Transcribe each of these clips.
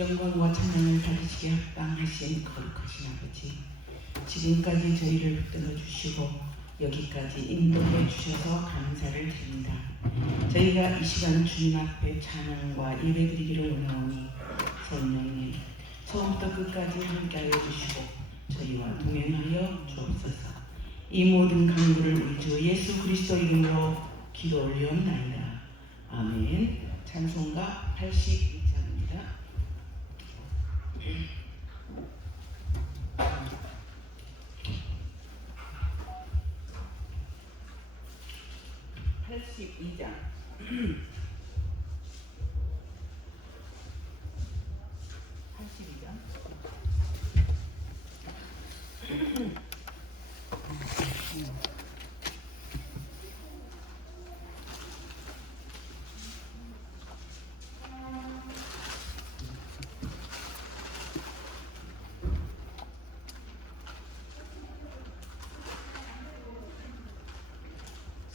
영광과 찬양을 받으시게 합당하신 거룩하신 아버지, 지금까지 저희를 붙들어 주시고 여기까지 인도해 주셔서 감사를 드립니다. 저희가 이 시간 주님 앞에 찬양과 예배드리기를 원하오니 성령님 처음부터 끝까지 함께하여 주시고 저희와 동행하여 주옵소서. 이 모든 간구를 우리 주 예수 그리스도 이름으로 기도 올리옵나이다. 아멘. 찬송가 82장입니다. 82장.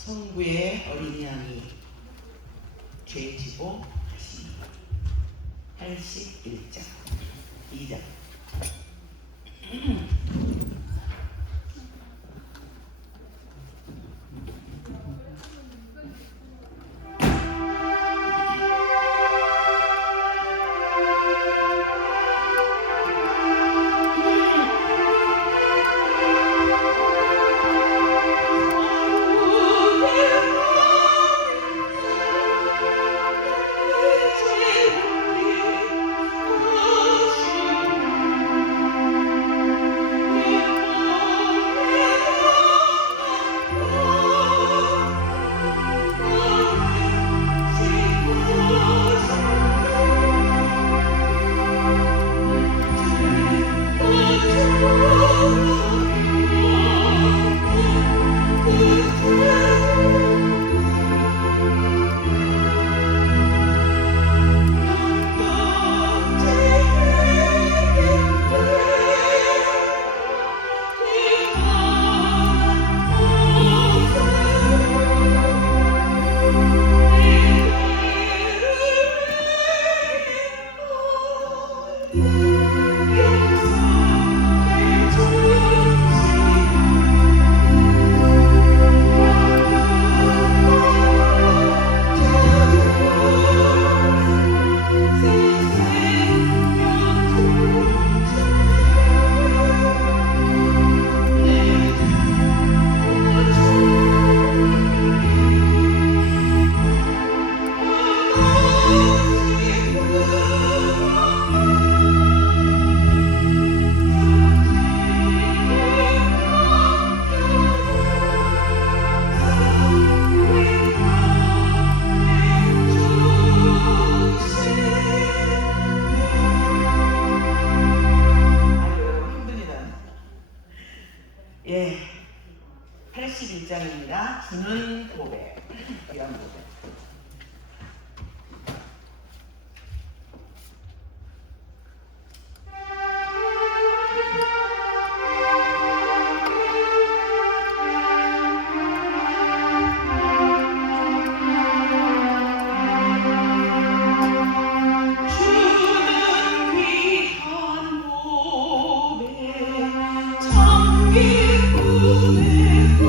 성부의 어린 양이 죄 지고 하시니 81장 2장. 예, 81장입니다. 주는 고백, 귀한 고백. 기쁨의 꿈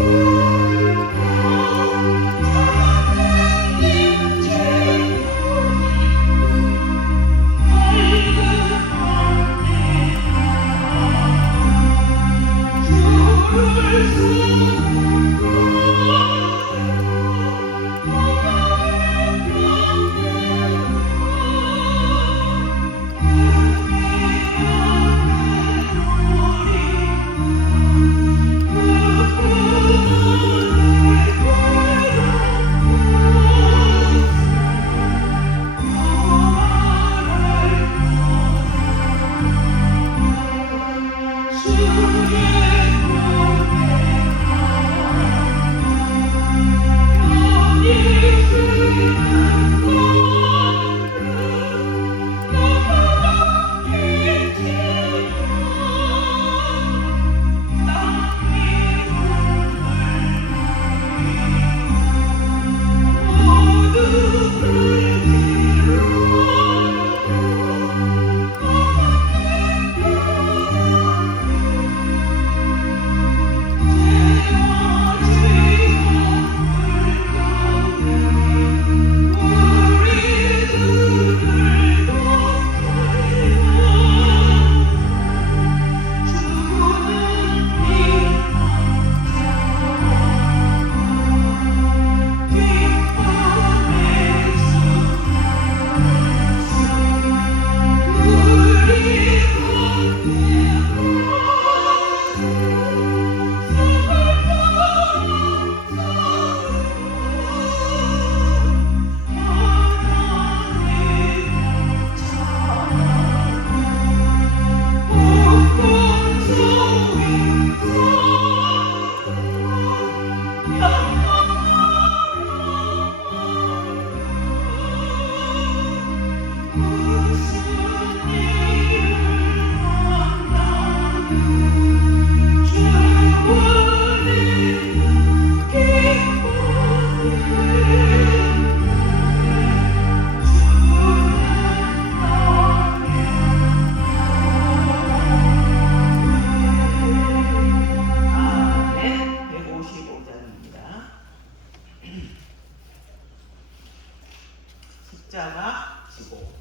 십자가 지고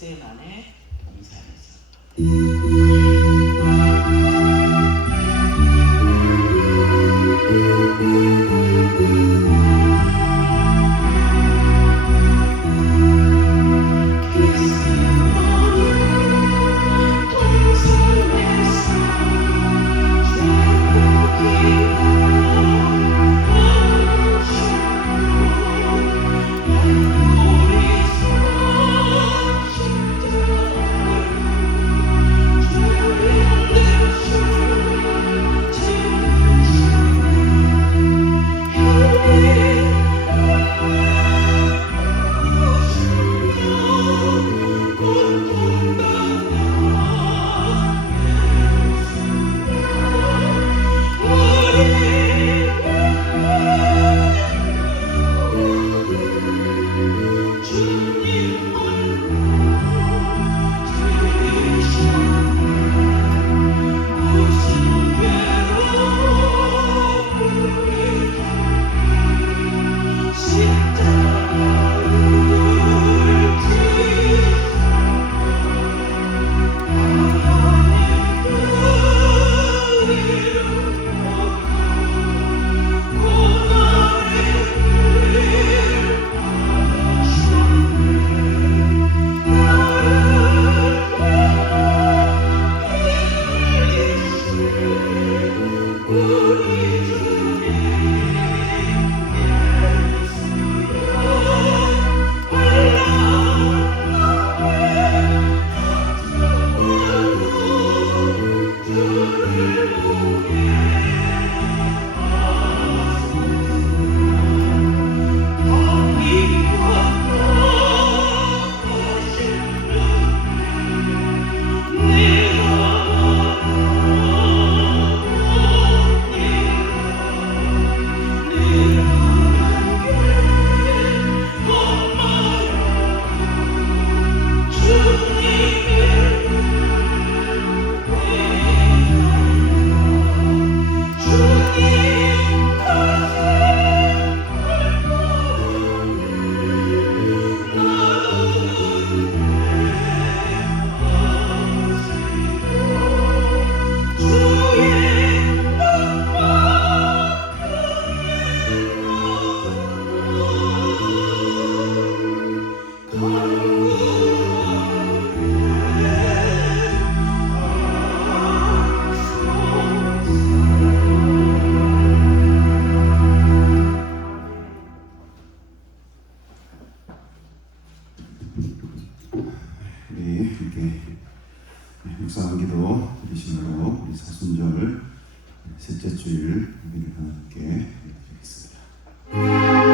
겟세마네 동산에서 우리 함께 묵상하기도 드리심으로 우리 사순절 셋째 주일 우리를 함께 드리겠습니다.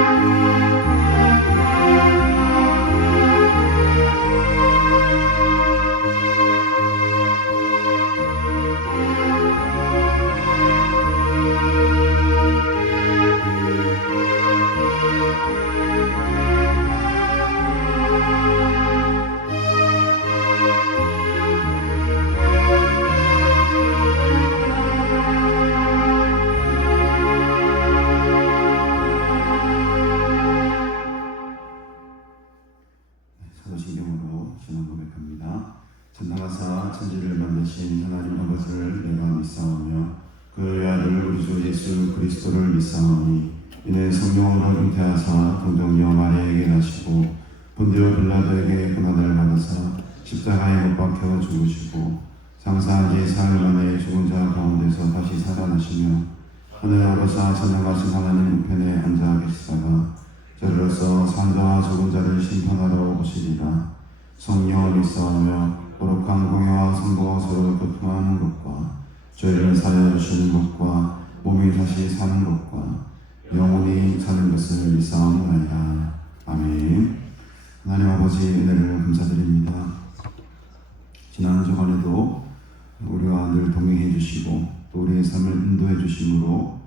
사도신경으로 신앙 고백합니다. 천당하사 천지를 만드신 하나님 아버지를 내가 믿사오며 그의 아들 우리 주 예수 그리스도를 믿사오니 이는 성령으로 잉태하사 동정녀 마리아에게 나시고 본디오 빌라도에게 고난을 받으사 십자가에 못 박혀 죽으시고 장사한 지 사흘 만에 죽은 자 가운데서 다시 살아나시며 하늘에 오르사 전능하신 하나님 우편에 앉아 계시다가 저리로서 산자와 죽은 자를 심판하러 오시리라. 성령을 믿사오며 거룩한 공예와 성도와 서로 교통하는 것과 죄를 사하여 주시는 것과 몸이 다시 사는 것과 영원히 사는 것을 믿사옵나이다. 아멘. 하나님 아버지 은혜를 감사드립니다. 지난 주간에도 우리와 늘 동행해 주시고 또 우리의 삶을 인도해 주심으로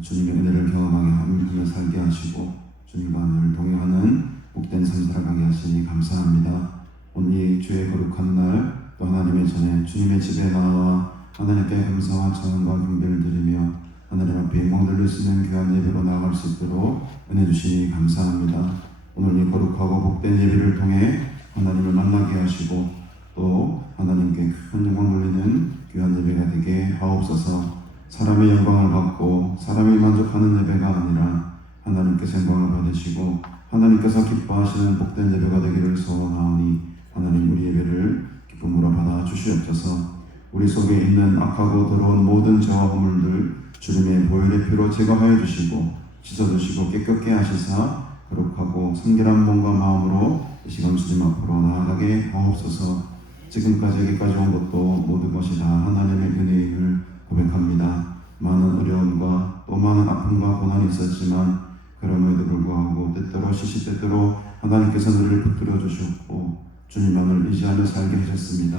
주님의 은혜를 경험하게 하며 살게 하시고 주님과 늘 동행하는 복된 삶 살아가게 하시니 감사합니다. 오늘 이 주의 거룩한 날 또 하나님의 전에 주님의 집에 나와 하나님께 감사와 찬양과 경배를 드리며 하나님 앞에 영광 돌릴 수 있는 귀한 예배로 나아갈 수 있도록 은혜 주시니 감사합니다. 오늘 이 거룩하고 복된 예배를 통해 하나님을 만나게 하시고 또 하나님께 큰 영광 돌리는 귀한 예배가 되게 하옵소서. 사람의 영광을 받고 사람이 만족하는 예배가 아니라 하나님께서 영광을 받으시고 하나님께서 기뻐하시는 복된 예배가 되기를 소원하오니 하나님 우리 예배를 기쁨으로 받아 주시옵소서. 우리 속에 있는 악하고 더러운 모든 죄와 허물들 주님의 보혈의 피로 제거하여 주시고 씻어주시고 깨끗게 하시사 거룩하고 성결한 몸과 마음으로 이 시간 주님 앞으로 나아가게 하옵소서. 지금까지 여기까지 온 것도 모든 것이 다 하나님의 은혜임을 고백합니다. 많은 어려움과 또 많은 아픔과 고난이 있었지만 그럼에도 불구하고 때때로 시시때때로 하나님께서 우리를 붙들어 주셨고 주님만을 의지하며 살게 하셨습니다.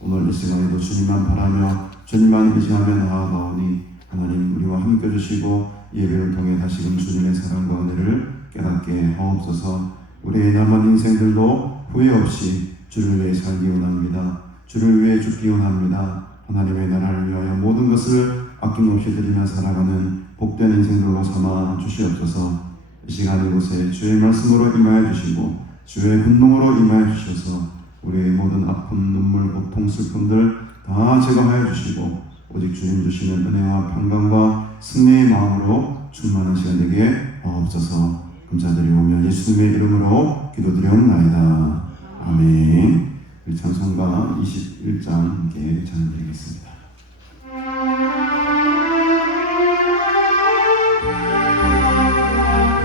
오늘 이 시간에도 주님만 바라며 주님만 의지하며 나아가오니 하나님 우리와 함께 주시고 예배를 통해 다시금 주님의 사랑과 은혜를 깨닫게 하옵소서. 우리의 남은 인생들도 후회 없이 주를 위해 살기 원합니다. 주를 위해 죽기 원합니다. 하나님의 나라를 위하여 모든 것을 아낌없이 드리며 살아가는 복된 인생들로 삼아 주시옵소서. 이 시간 이곳에 주의 말씀으로 임하여 주시고 주의 분노로 임하여 주셔서 우리의 모든 아픔, 눈물, 고통, 슬픔들 다 제거하여 주시고 오직 주님 주시는 은혜와 평강과 승리의 마음으로 충만한 시간 되게 하옵소서. 감사드리오며 예수님의 이름으로 기도드리옵나이다. 아멘. 우리 찬송가 21장 함께 찬양드리겠습니다. Amen.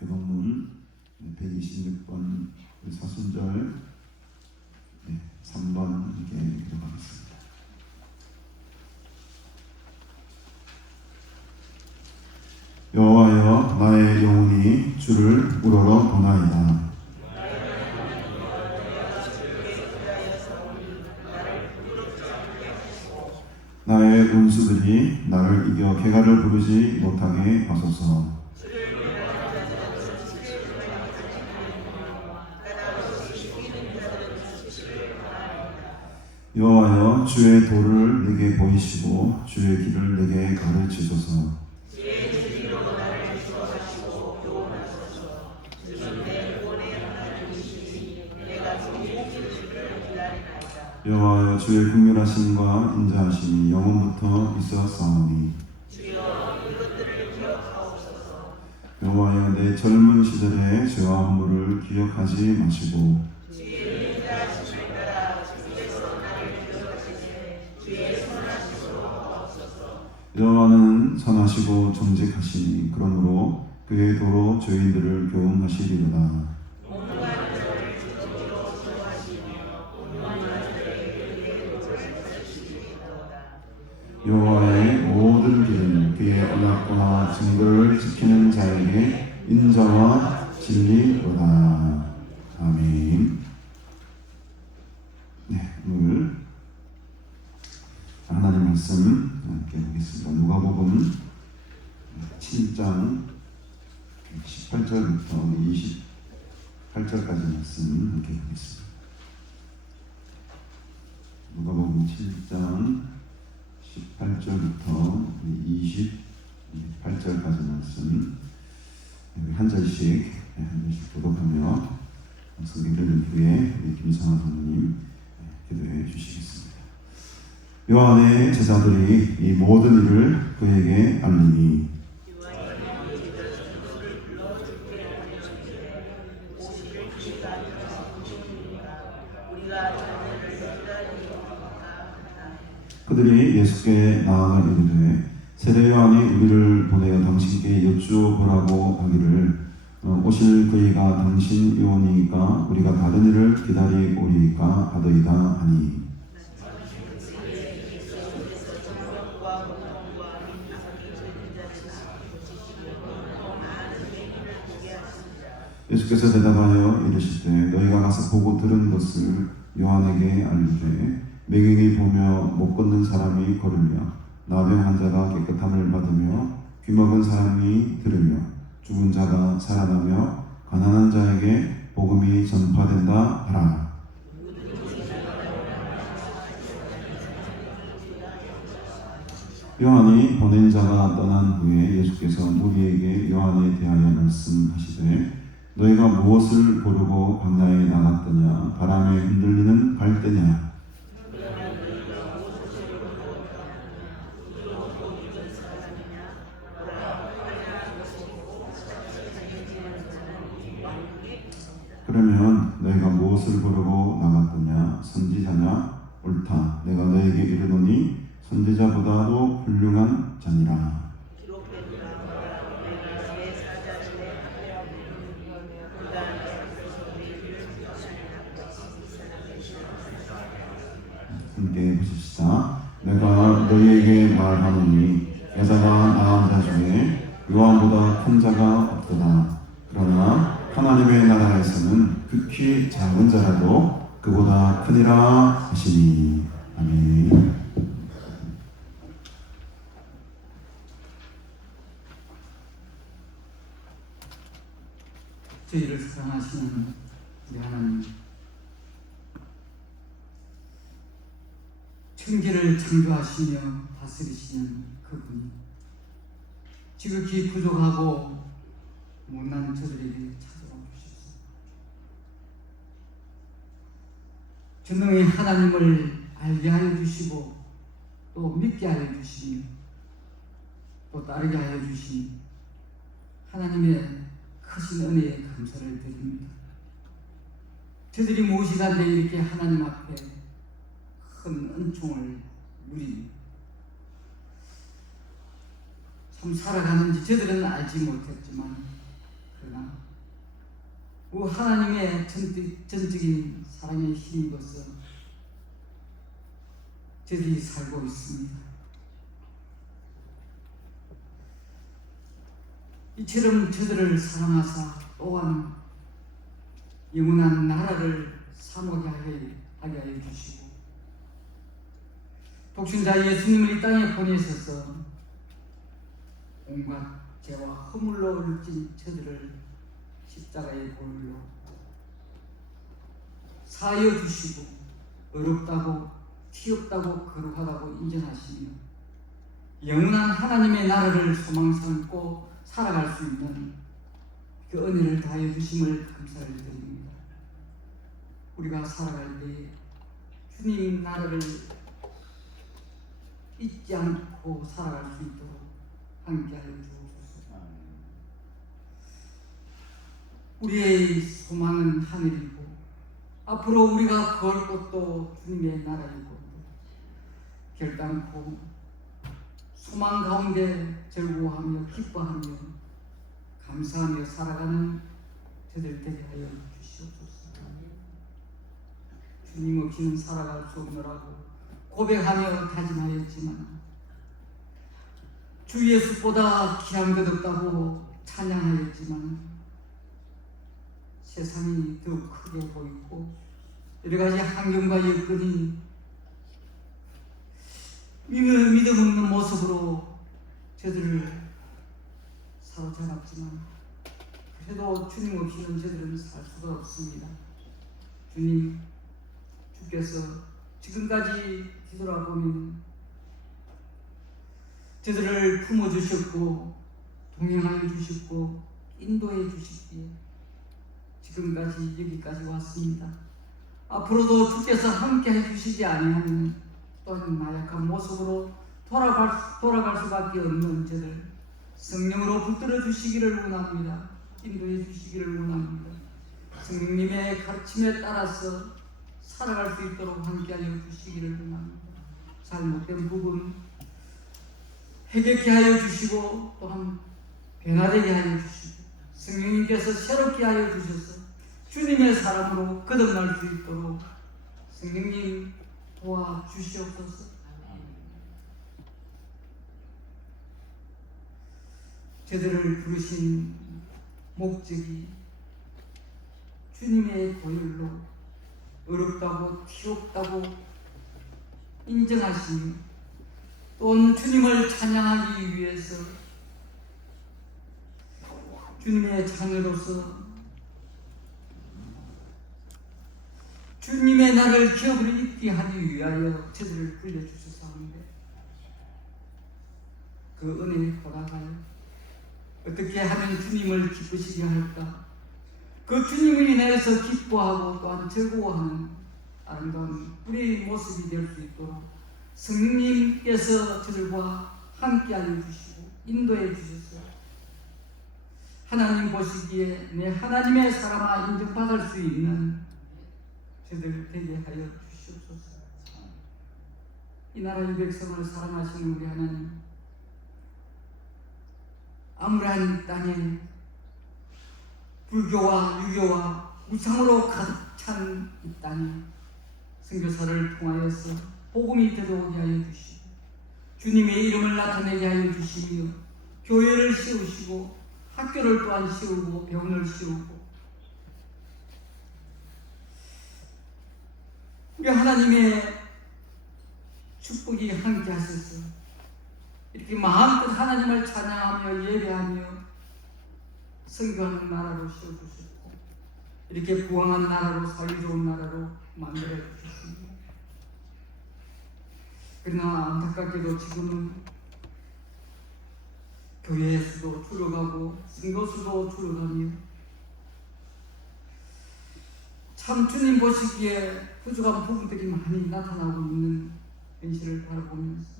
교동문 126번 사순절 3번 이렇게 기록하겠습니다. 여호와여, 나의 영혼이 주를 우러러 보나이다. 나의 운수들이 나를 이겨 개가를 부르지 못하게 하소서. 여호와여, 주의 도를 내게 보이시고 주의 길을 내게 가르치소서. 여호와여, 주의 긍휼하심과 인자하심이 영원부터 있었사오니 여호와여, 내 젊은 시절의 죄와 허물을 기억하지 마시고 여호와는 선하시고 정직하시니 그러므로 그의 도로 죄인들을 교훈하시리로다. 여호와의 모든 길은 그의 언약과 증거를 지키는 자에게 인자와 진리로다. 아멘. 오늘 하나님 말씀 함께 보겠습니다. 누가복음 7장 18절부터 28절까지 말씀 함께 보겠습니다. 누가복음 7장 18절부터 28절까지 말씀 한 절씩 교독하며 성경 읽은 후에 우리 김상환 선생님 기도해 주시겠습니다. 요한의 제자들이 이 모든 일을 그에게 알리니 그들이 예수께 나아가 이르되 세례 요한이 우리를 보내어 당신께 여쭈어보라고 하기를 오실 그이가 당신 요원이니까 우리가 다른 일을 기다리오리이까 하더이다 하니 예수께서 대답하여 이르시되 너희가 가서 보고 들은 것을 요한에게 알리되 매경이 보며 못 걷는 사람이 걸으며 나병 환자가 깨끗함을 받으며 귀먹은 사람이 들으며 죽은 자가 살아나며 가난한 자에게 복음이 전파된다 하라. 요한이 보낸 자가 떠난 후에 예수께서 무리에게 요한에 대하여 말씀하시되 너희가 무엇을 보려고 광야에 나갔더냐? 바람에 흔들리는 갈대냐? 그러면 너희가 무엇을 보려고 나갔더냐? 선지자냐? 옳다. 내가 너희에게 이르노니 선지자보다도 훌륭한 자니라. 함께 보십시다. 내가 너희에게 말하노니 여자가 낳은 자 중에 요한보다 큰 자가 없도다. 그러나 하나님의 나라에서는 극히 작은 자라도 그보다 크니라 하시니. 아멘. 저희를 사랑하시는 우리 하나님, 천지를 창조하시며 다스리시는 그분이 지극히 부족하고 못난 저들에게 찾아와 주셔서 전능의 하나님을 알게 하여 주시고 또 믿게 하여 주시며 또 따르게 하여 주신 하나님의 크신 은혜에 감사를 드립니다. 저들이 무엇이간데 이렇게 하나님 앞에 큰 은총을 누립니다. 참 살아가는지 저들은 알지 못했지만 그러나 그 하나님의 전적인 사랑에 힘입어서 저들이 살고 있습니다. 이처럼 저들을 사랑하사 또한 영원한 나라를 사모하게 하여 주시고 독신자 예수님을 이 땅에 보내셔서 온갖 죄와 허물로 울진 저들을 십자가의 보혈로 사하여 주시고 어렵다고 티없다고 거룩하다고 인정하시며 영원한 하나님의 나라를 소망 삼고 살아갈 수 있는 그 은혜를 다하여 주심을 감사를 드립니다. 우리가 살아갈 때에 주님 나라를 잊지 않고 살아갈 수 있도록 함께하여 주옵소서. 우리의 소망은 하늘이고 앞으로 우리가 걸 곳도 주님의 나라이고 결단코 소망 가운데 즐거워하며 기뻐하며 감사하며 살아가는 저들 되게 하여 주시옵소서. 주님 없이는 살아갈 수 없노라고 고백하며 다짐하였지만 주 예수보다 귀한 것 없다고 찬양하였지만 세상이 더 크게 보이고 여러가지 환경과 여건이 믿음 없는 모습으로 저들을 사로잡았지만 그래도 주님 없이는 저들은 살 수가 없습니다. 주님, 주께서 지금까지 뒤돌아보면 저들을 품어주셨고 동행하여 주셨고 인도해 주셨기에 지금까지 여기까지 왔습니다. 앞으로도 주께서 함께 해주시지 아니하면 또한 나약한 모습으로 돌아갈 수밖에 없는 저들 성령으로 붙들어 주시기를 원합니다. 인도해 주시기를 원합니다. 성령님의 가르침에 따라서 살아갈 수 있도록 함께하여 주시기를 원합니다. 잘못된 부분 해결케 하여 주시고 또한 변화되게 하여 주시고 성령님께서 새롭게 하여 주셔서 주님의 사람으로 거듭날 수 있도록 성령님 도와주시옵소서. 저들을 부르신 목적이 주님의 보혈로 어렵다고 티없다고 인정하시며 또한 주님을 찬양하기 위해서 주님의 자녀로서 주님의 나를 기업으로 있게 하기 위하여 저들을 불러주셔서 하는데 그 은혜에 보다가요 어떻게 하면 주님을 기쁘시게 할까? 그 주님을 인하여서 기뻐하고 또한 즐거워하는 아름다운 우리의 모습이 될 수 있도록 성령님께서 저들과 함께하여 주시고 인도해 주셔서 하나님 보시기에 내 하나님의 사람아 인정받을 수 있는 저들 되게 하여 주시옵소서. 이 나라의 백성을 사랑하시는 우리 하나님, 암울한 땅에 불교와 유교와 우상으로 가득 찬 이 땅에 선교사를 통하여서 복음이 들어오게 하여 주시고 주님의 이름을 나타내게 하여 주시며 교회를 세우시고 학교를 또한 세우고 병원을 세우고 우리 하나님의 축복이 함께 하셔서 이렇게 마음껏 하나님을 찬양하며 예배하며 선교하는 나라로 세워주셨고 이렇게 부강한 나라로, 살기 좋은 나라로 만들어 주셨습니다. 그러나 안타깝게도 지금은 교회의 수도 줄어가고 성도 수도 줄어가며 참 주님 보시기에 부족한 부분들이 많이 나타나고 있는 현실을 바라보면서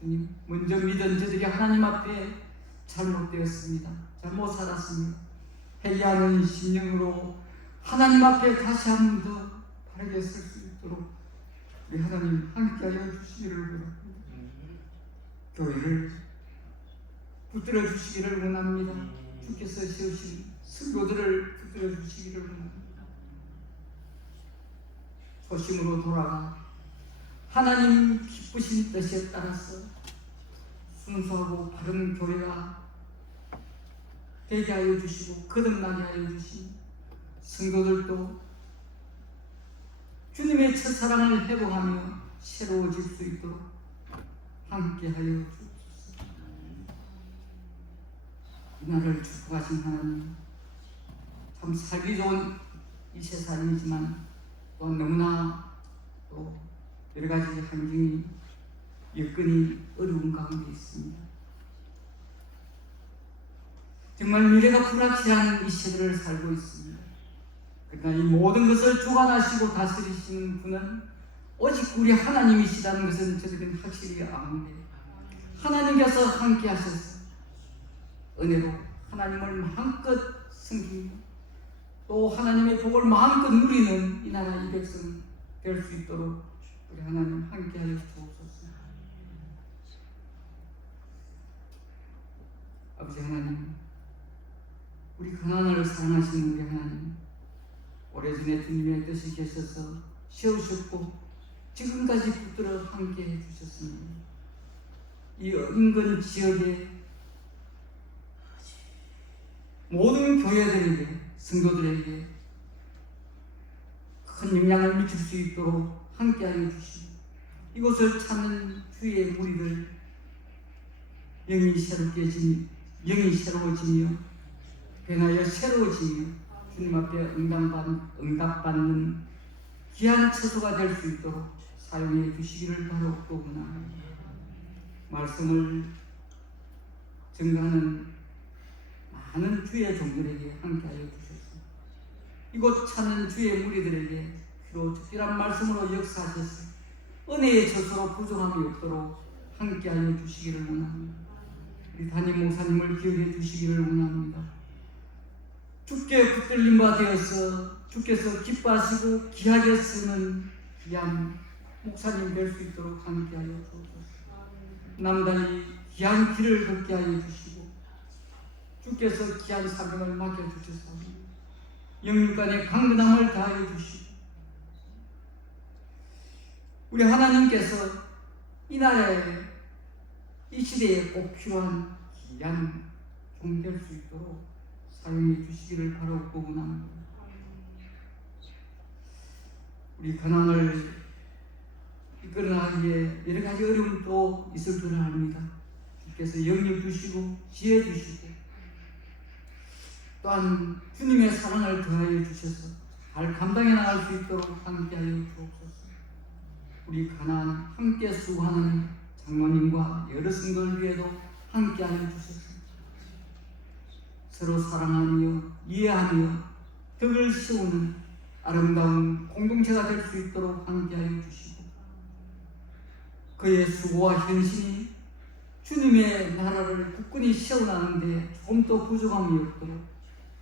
주님, 먼저 믿은 저들이 하나님 앞에 잘못되었습니다. 잘못 살았습니다. 회개하는 심령으로 하나님 앞에 다시 한 번 더 바르게 설 수 있도록 우리 하나님 함께하여 주시기를 원합니다. 교회를 붙들어 주시기를 원합니다. 주께서 세우신 성도들을 붙들어 주시기를 원합니다. 초심으로 돌아가 하나님 기쁘신 뜻에 따라서 순수하고 바른 교회가 되게 하여 주시고 거듭나게 하여 주시고 성도들도 주님의 첫사랑을 회복하며 새로워질 수 있도록 함께 하여 주옵소서. 이 나라를 축복하신 하나님, 참 살기 좋은 이 세상이지만 또 너무나 또 여러 가지 환경이 여건이 어려운 가운데 있습니다. 정말 미래가 불확실한 이 세대를 살고 있습니다. 그러나 이 모든 것을 주관하시고 다스리시는 분은 오직 우리 하나님이시다는 것은 저들은 확실히 아는데, 하나님께서 함께 하셔서 은혜로 하나님을 마음껏 섬기고 또 하나님의 복을 마음껏 누리는 이 나라 이 백성 될 수 있도록 우리 하나님 함께 하여 주옵소서. 아버지 하나님, 우리 가난을 사랑하시는 우리 하나님, 오래전에 주님의 뜻이 계셔서 세우셨고 지금까지 붙들어 함께 해주셨습니다. 이 인근 지역의 모든 교회들에게, 성도들에게 큰 영향을 미칠 수 있도록 함께하여 주시고, 이곳을 찾는 주의 무리들 영이 새로워지며 변하여 새로워지며 주님 앞에 응답받는 귀한 처소가 될 수 있도록 사용해 주시기를 바라옵고 원합니다. 말씀을 증거하는 많은 주의 종들에게 함께하여 주셨습니다. 이곳 찾는 주의 무리들에게 피로 특별한 말씀으로 역사하셔서 은혜의 처소로 부족함이 없도록 함께하여 주시기를 원합니다. 우리 담임 목사님을 기억해 주시기를 원합니다. 주께 붙들림 바 되어서 주께서 기뻐하시고 귀하게 쓰는 귀한 목사님 될 수 있도록 함께하여 주옵소서. 남달리 귀한 길을 걷게 하여 주시고 주께서 귀한 사명을 맡겨주셔서 영육간의 강건함을 다하여 주시고, 우리 하나님께서 이 나라에 이 시대에 꼭 필요한 귀한 종 될 수 있도록 사용해 주시기를 바라옵고 원합니다. 우리 가난을 이끌어나가기에 여러 가지 어려움도 있을 줄 압니다. 주께서 영역 주시고 지혜 주시고 또한 주님의 사랑을 더하여 주셔서 잘 감당해 나갈 수 있도록 함께하여 주옵소서. 우리 가난 함께 수고하는 장로님과 여러 성도를 위해도 함께하여 주셔서 서로 사랑하며 이해하며 덕을 세우는 아름다운 공동체가 될 수 있도록 함께하여 주시고, 그의 수고와 헌신이 주님의 나라를 굳건히 세워나가는데 조금 더 부족함이 없도록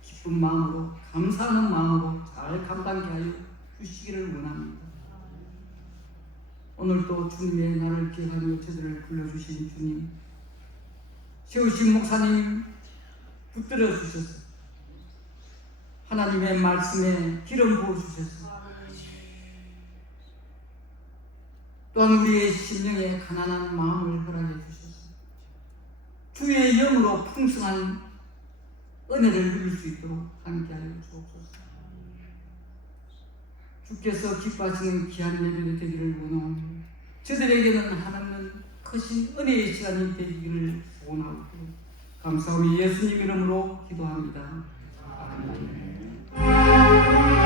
기쁜 마음으로, 감사하는 마음으로 잘 감당케 하여 주시기를 원합니다. 오늘도 주님의 날을 기억하며 저들을 불러주신 주님, 세우신 목사님 붙들어 주셔서 하나님의 말씀에 기름 부어주셔서 또한 우리의 심령에 가난한 마음을 허락해 주셔서 주의 영으로 풍성한 은혜를 누릴 수 있도록 함께하여 주옵소서. 주께서 기뻐하시는 귀한 예배가 되기를 원하오며 저들에게는 하나님은 크신 은혜의 시간이 되기를 원하오고 감사하며 예수님 이름으로 기도합니다. 아멘.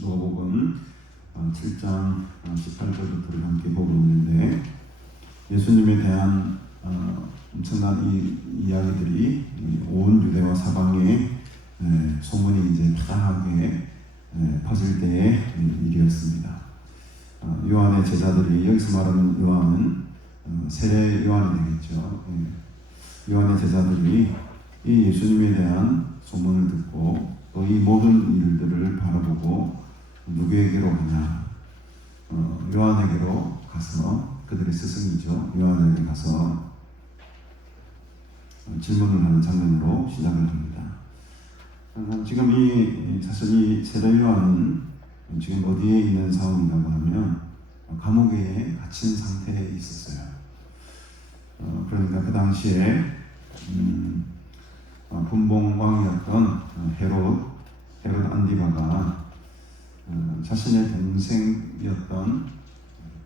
누가복음 7장 18절부터를 함께 보고 있는데, 예수님에 대한 엄청난 이 이야기들이 온 유대와 사방에 소문이 이제 파다하게 퍼질 때의 일이었습니다. 요한의 제자들이, 여기서 말하는 요한은 세례 요한이 되겠죠. 요한의 제자들이 이 예수님에 대한 소문을 듣고 또 이 모든 일들을 바라보고 누구에게로 가냐? 요한에게로 가서, 그들의 스승이죠, 요한에게 가서 질문을 하는 장면으로 시작을 합니다. 지금 사실 이 세례 요한은 지금 어디에 있는 상황인가 하면 감옥에 갇힌 상태에 있었어요. 그러니까 그 당시에 분봉왕이었던 헤롯 안디바가 자신의 동생이었던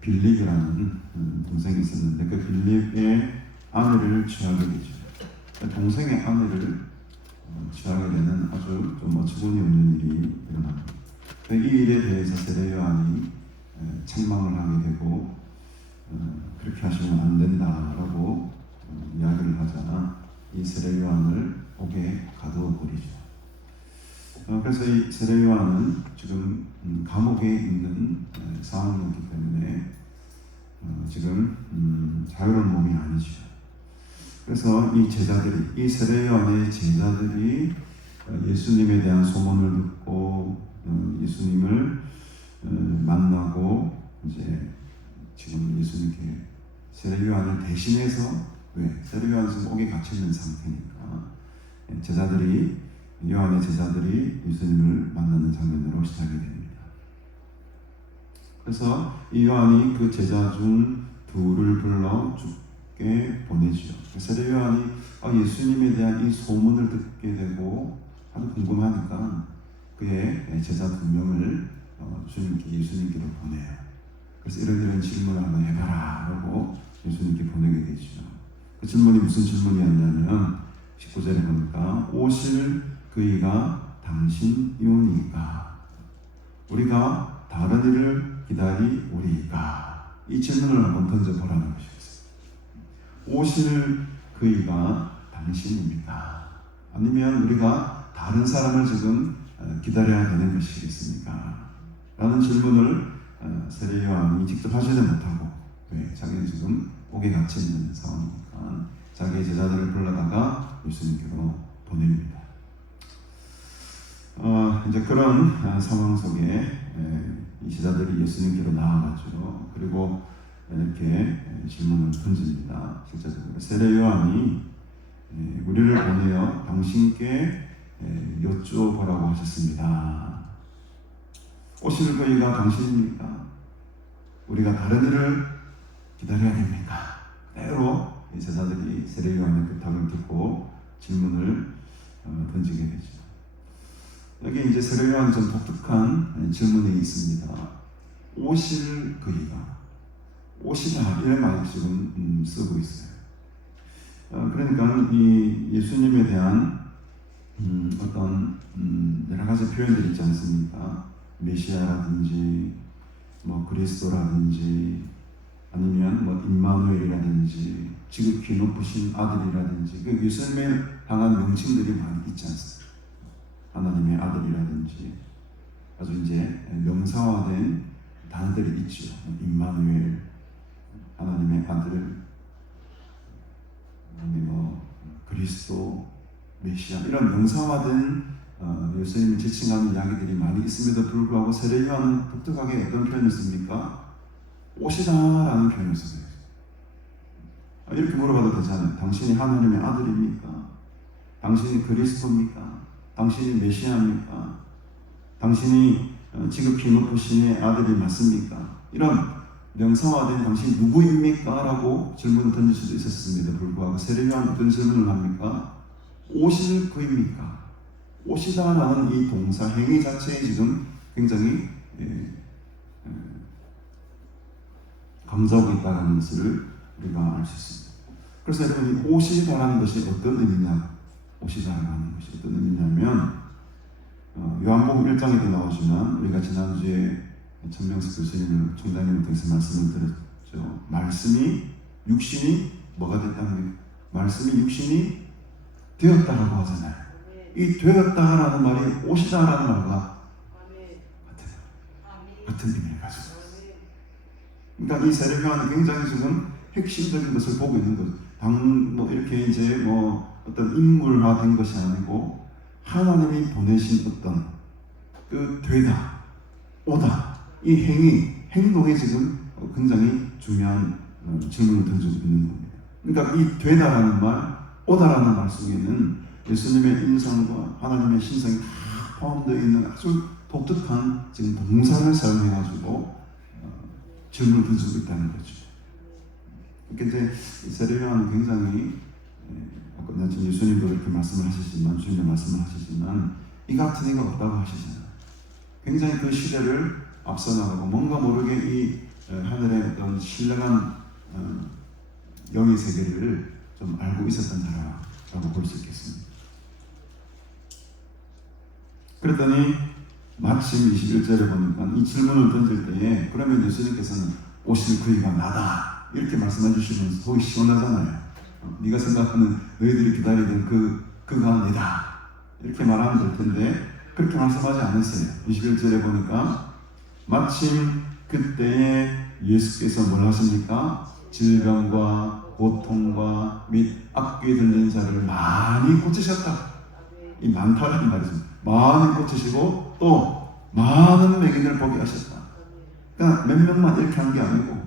빌립이라는 동생이 있었는데 그 빌립의 아내를 취하게 되죠. 동생의 아내를 취하게 되는 아주 좀 어처구니 없는 일이 일어납니다. 이 일에 대해서 세례 요한이 책망을 하게 되고 그렇게 하시면 안 된다라고 이야기를 하자 이 세례 요한을 옥에 가두어 버리죠. 그래서 이 세례 요한은 지금 감옥에 있는 상황이었기 때문에 지금 자유로운 몸이 아니죠. 그래서 이 세례 요한의 제자들이 예수님에 대한 소문을 듣고 예수님을 만나고 이제 지금 예수님께 세례 요한을 대신해서 세례 요한은 지금 옥에 갇혀 있는 상태니까 요한의 제자들이 예수님을 만나는 장면으로 시작이 됩니다. 그래서 이 요한이 그 제자 중 둘을 불러 죽게 보내죠. 세례 요한이 예수님에 대한 이 소문을 듣게 되고 아주 궁금하니까 그의 제자 2명을 예수님께로 보내요. 그래서 이런 질문을 한번 해봐라 라고 예수님께 보내게 되죠. 그 질문이 무슨 질문이었냐면 19절에 보니까 오실 그이가 당신이오니까 우리가 다른 이를 기다리오리까 이 질문을 한번 던져보라는 것이었어요. 오실 그이가 당신입니까? 아니면 우리가 다른 사람을 지금 기다려야 되는 것이겠습니까? 라는 질문을 세례 요한이 직접 하지는 못하고 자기는 지금 옥에 갇혀 있는 상황이니까 자기의 제자들을 불러다가 예수님께로 보냅니다. 이제 그런 상황 속에 이 제자들이 예수님께로 나아가죠. 그리고 이렇게 질문을 던집니다. 실제적으로 세례 요한이 우리를 보내어 당신께 여쭈어보라고 하셨습니다. 오실 그이가 당신입니까? 우리가 다른 일을 기다려야 됩니까? 그대로 이 제자들이 세례 요한의 부탁을 듣고 질문을 던지게 되죠. 여기 이제 세례 요한이 좀 독특한 질문이 있습니다. 오실 그이가 오시다 이런 말을 지금 쓰고 있어요. 그러니까 이 예수님에 대한 어떤 여러 가지 표현들이 있지 않습니까? 메시아라든지 뭐 그리스도라든지 아니면 뭐 임마누엘이라든지 지극히 높으신 아들이라든지 그 예수님에 향한 명칭들이 많이 있지 않습니까? 하나님의 아들이라든지 아주 이제 명사화된 단어들이 있죠. 임마누엘, 하나님의 아들, 뭐 그리스도, 메시아 이런 명사화된 예수님을 지칭하는 이야기들이 많이 있음에도 불구하고 세례 요한은 독특하게 어떤 표현을 씁니까? 오시다라는 표현을 써요. 이렇게 물어봐도 되잖아요. 당신이 하나님의 아들입니까? 당신이 그리스도입니까? 당신이 메시아입니까? 당신이 지극히 높으신 아들이 맞습니까? 이런 명사화된 당신이 누구입니까? 라고 질문을 던질 수도 있었음에도 불구하고 세례 요한은 어떤 질문을 합니까? 오실 그입니까? 오시다라는 이 동사 행위 자체에 지금 굉장히 강조하고 있다는 것을 우리가 알 수 있습니다. 그래서 여러분 이 오시다라는 것이 어떤 의미냐? 오시다라는 것이 어떤 의미냐면 요한복음 1장에도 나오지만 우리가 지난주에 천명석 교수님을 총장님을 통해서 말씀을 드렸죠. 말씀이 육신이 뭐가 됐다는 말씀이 육신이 되었다라고 하잖아요. 이 되었다라는 말이 오시다라는 말과 같은 의미를 가지고 있어요. 그러니까 이 세례 요한은 굉장히 지금 핵심적인 것을 보고 있는 거죠. 뭐 이렇게 이제 뭐 어떤 인물화된 것이 아니고 하나님이 보내신 어떤 그 되다, 오다 이 행동에 지금 굉장히 중요한 질문을 던지고 있는 겁니다. 그러니까 이 되다라는 말, 오다라는 말 속에는 예수님의 인성과 하나님의 신성이 다 포함되어 있는 아주 독특한 지금 동사를 사용해가지고 질문을 던지고 있다는 거죠. 그러니까 이제 세례요한은 굉장히 아까 지금 예수님도 이렇게 말씀을 하시지만 주님도 말씀을 하시지만 이 같은 이가 없다고 하시잖아요. 굉장히 그 시대를 앞서 나가고 뭔가 모르게 이 하늘의 어떤 신령한 영의 세계를 좀 알고 있었던 자라고 볼 수 있겠습니다. 그랬더니 마침 21절에 보니까 이 질문을 던질 때에 그러면 예수님께서는 오실 그이가 나다 이렇게 말씀해 주시면 속이 시원하잖아요. 네가 생각하는 너희들이 기다리던 그가 내다 이렇게 말하면 될 텐데 그렇게 말씀하지 않으세요. 21절에 보니까 마침 그때에 예수께서 뭘 하십니까? 질병과 고통과 및 악귀 들린 자를 많이 고치셨다. 이 많다는 말이죠. 많이 고치시고 또 많은 맹인을 보게 하셨다. 그러니까 몇 명만 이렇게 한 게 아니고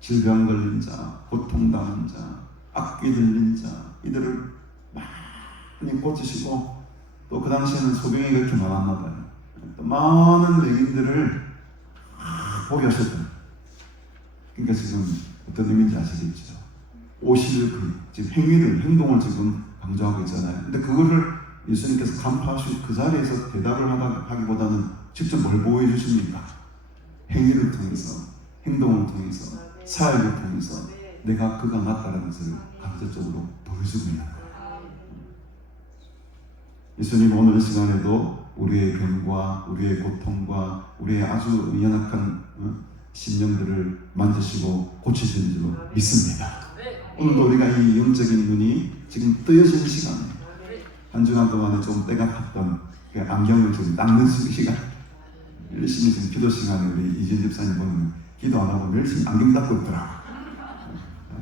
질병 걸린 자, 고통당한 자, 악귀 들린 자 이들을 많이 고치시고 또 그 당시에는 소병이 그렇게 많았나 봐요. 또 많은 맹인들을 보게 하셨다. 그러니까 지금 어떤 의미인지 아시겠죠? 오실 지금 행동을 지금 강조하고 있잖아요. 근데 그거를 예수님께서 간파하시고 그 자리에서 대답을 하기보다는 직접 뭘 보여주십니까? 행위를 통해서, 행동을 통해서, 사역을 통해서 내가 그가 맞다는 것을 간접적으로 보여주고 있는 거예요. 예수님 오늘 시간에도 우리의 병과 우리의 고통과 우리의 아주 연약한 심령들을 만드시고 고치시는 줄로 믿습니다. 오늘도 우리가 이 영적인 눈이 지금 뜨여지는 시간에 한 주간 동안에 좀 때가 탔던 그 안경을 좀 닦는 시간, 열심히 지금 기도 시간에 우리 이진 집사님 보면 기도 안 하고 열심히 안경 닦고 있더라고.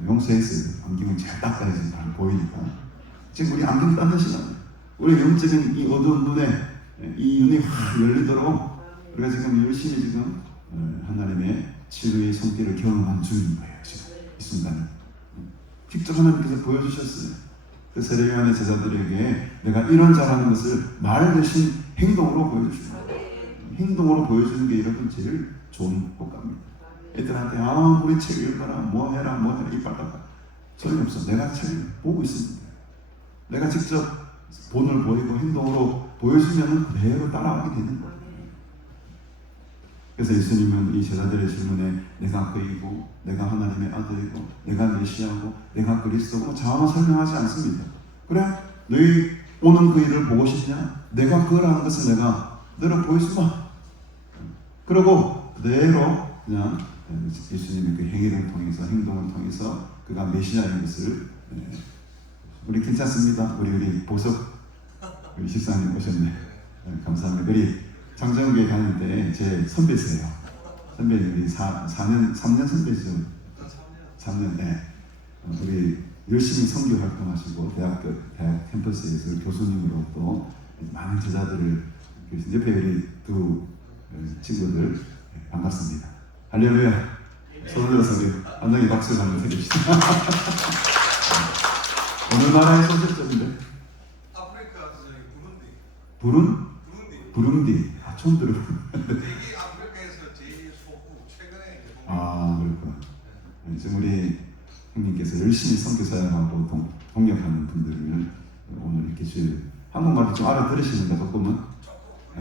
용서했어요. 안경을 잘 닦아야지 잘 보이니까. 지금 우리 안경 닦는 시간에 우리 영적인 이 어두운 눈에 이 눈이 확 열리도록 우리가 지금 열심히 지금 하나님의 치료의 손길을 경험한 중인 거예요. 지금 이 순간에 직접 하나님께서 보여주셨어요. 그 세례요한의 제자들에게 내가 이런 자라는 것을 말 대신 행동으로 보여주시는 거예요. 행동으로 보여주는 게 여러분 제일 좋은 효과입니다. 애들한테 우리 책 읽어라 뭐 해라 이빨 닦아 소용없어. 내가 책을 보고 있습니다. 내가 직접 본을 보이고 행동으로 보여주면 그대로 따라가게 되는 거예요. 그래서 예수님은 이 제자들의 질문에 내가 그이고 내가 하나님의 아들이고 내가 메시아고 내가 그리스도고 자아만 설명하지 않습니다. 그래? 너희 오는 그 일을 보고 싶냐? 내가 그거라는 것을 내가 너를 보여주마. 그리고 그대로 그냥 예수님의 그 행위를 통해서 행동을 통해서 그가 메시아인 것을 우리 괜찮습니다. 우리 보석 우리 집사님 오셨네. 감사합니다. 우리 장정교회 다닐 때 제 선배세요. 선배님 우리 3년 선배죠. 3년. 네. 우리 열심히 선교 활동하시고 대학 캠퍼스에서 교수님으로 또 많은 제자들을 옆에 우리 두 친구들 반갑습니다. 할렐루야. 손을 들어서 우리 완전히 박수를 한번 해주시죠. 어느 나라에서 오셨던데? 아프리카 부룬디. 부룬디. 처음 들어보는. 이게 아프리카에서 제일 소부 최근에. 그렇구나. 지금 우리 형님께서 열심히 선교 사역하고 동역하는 분들을 오늘 이렇게 한국말도 좀 알아들으시는가 조금은?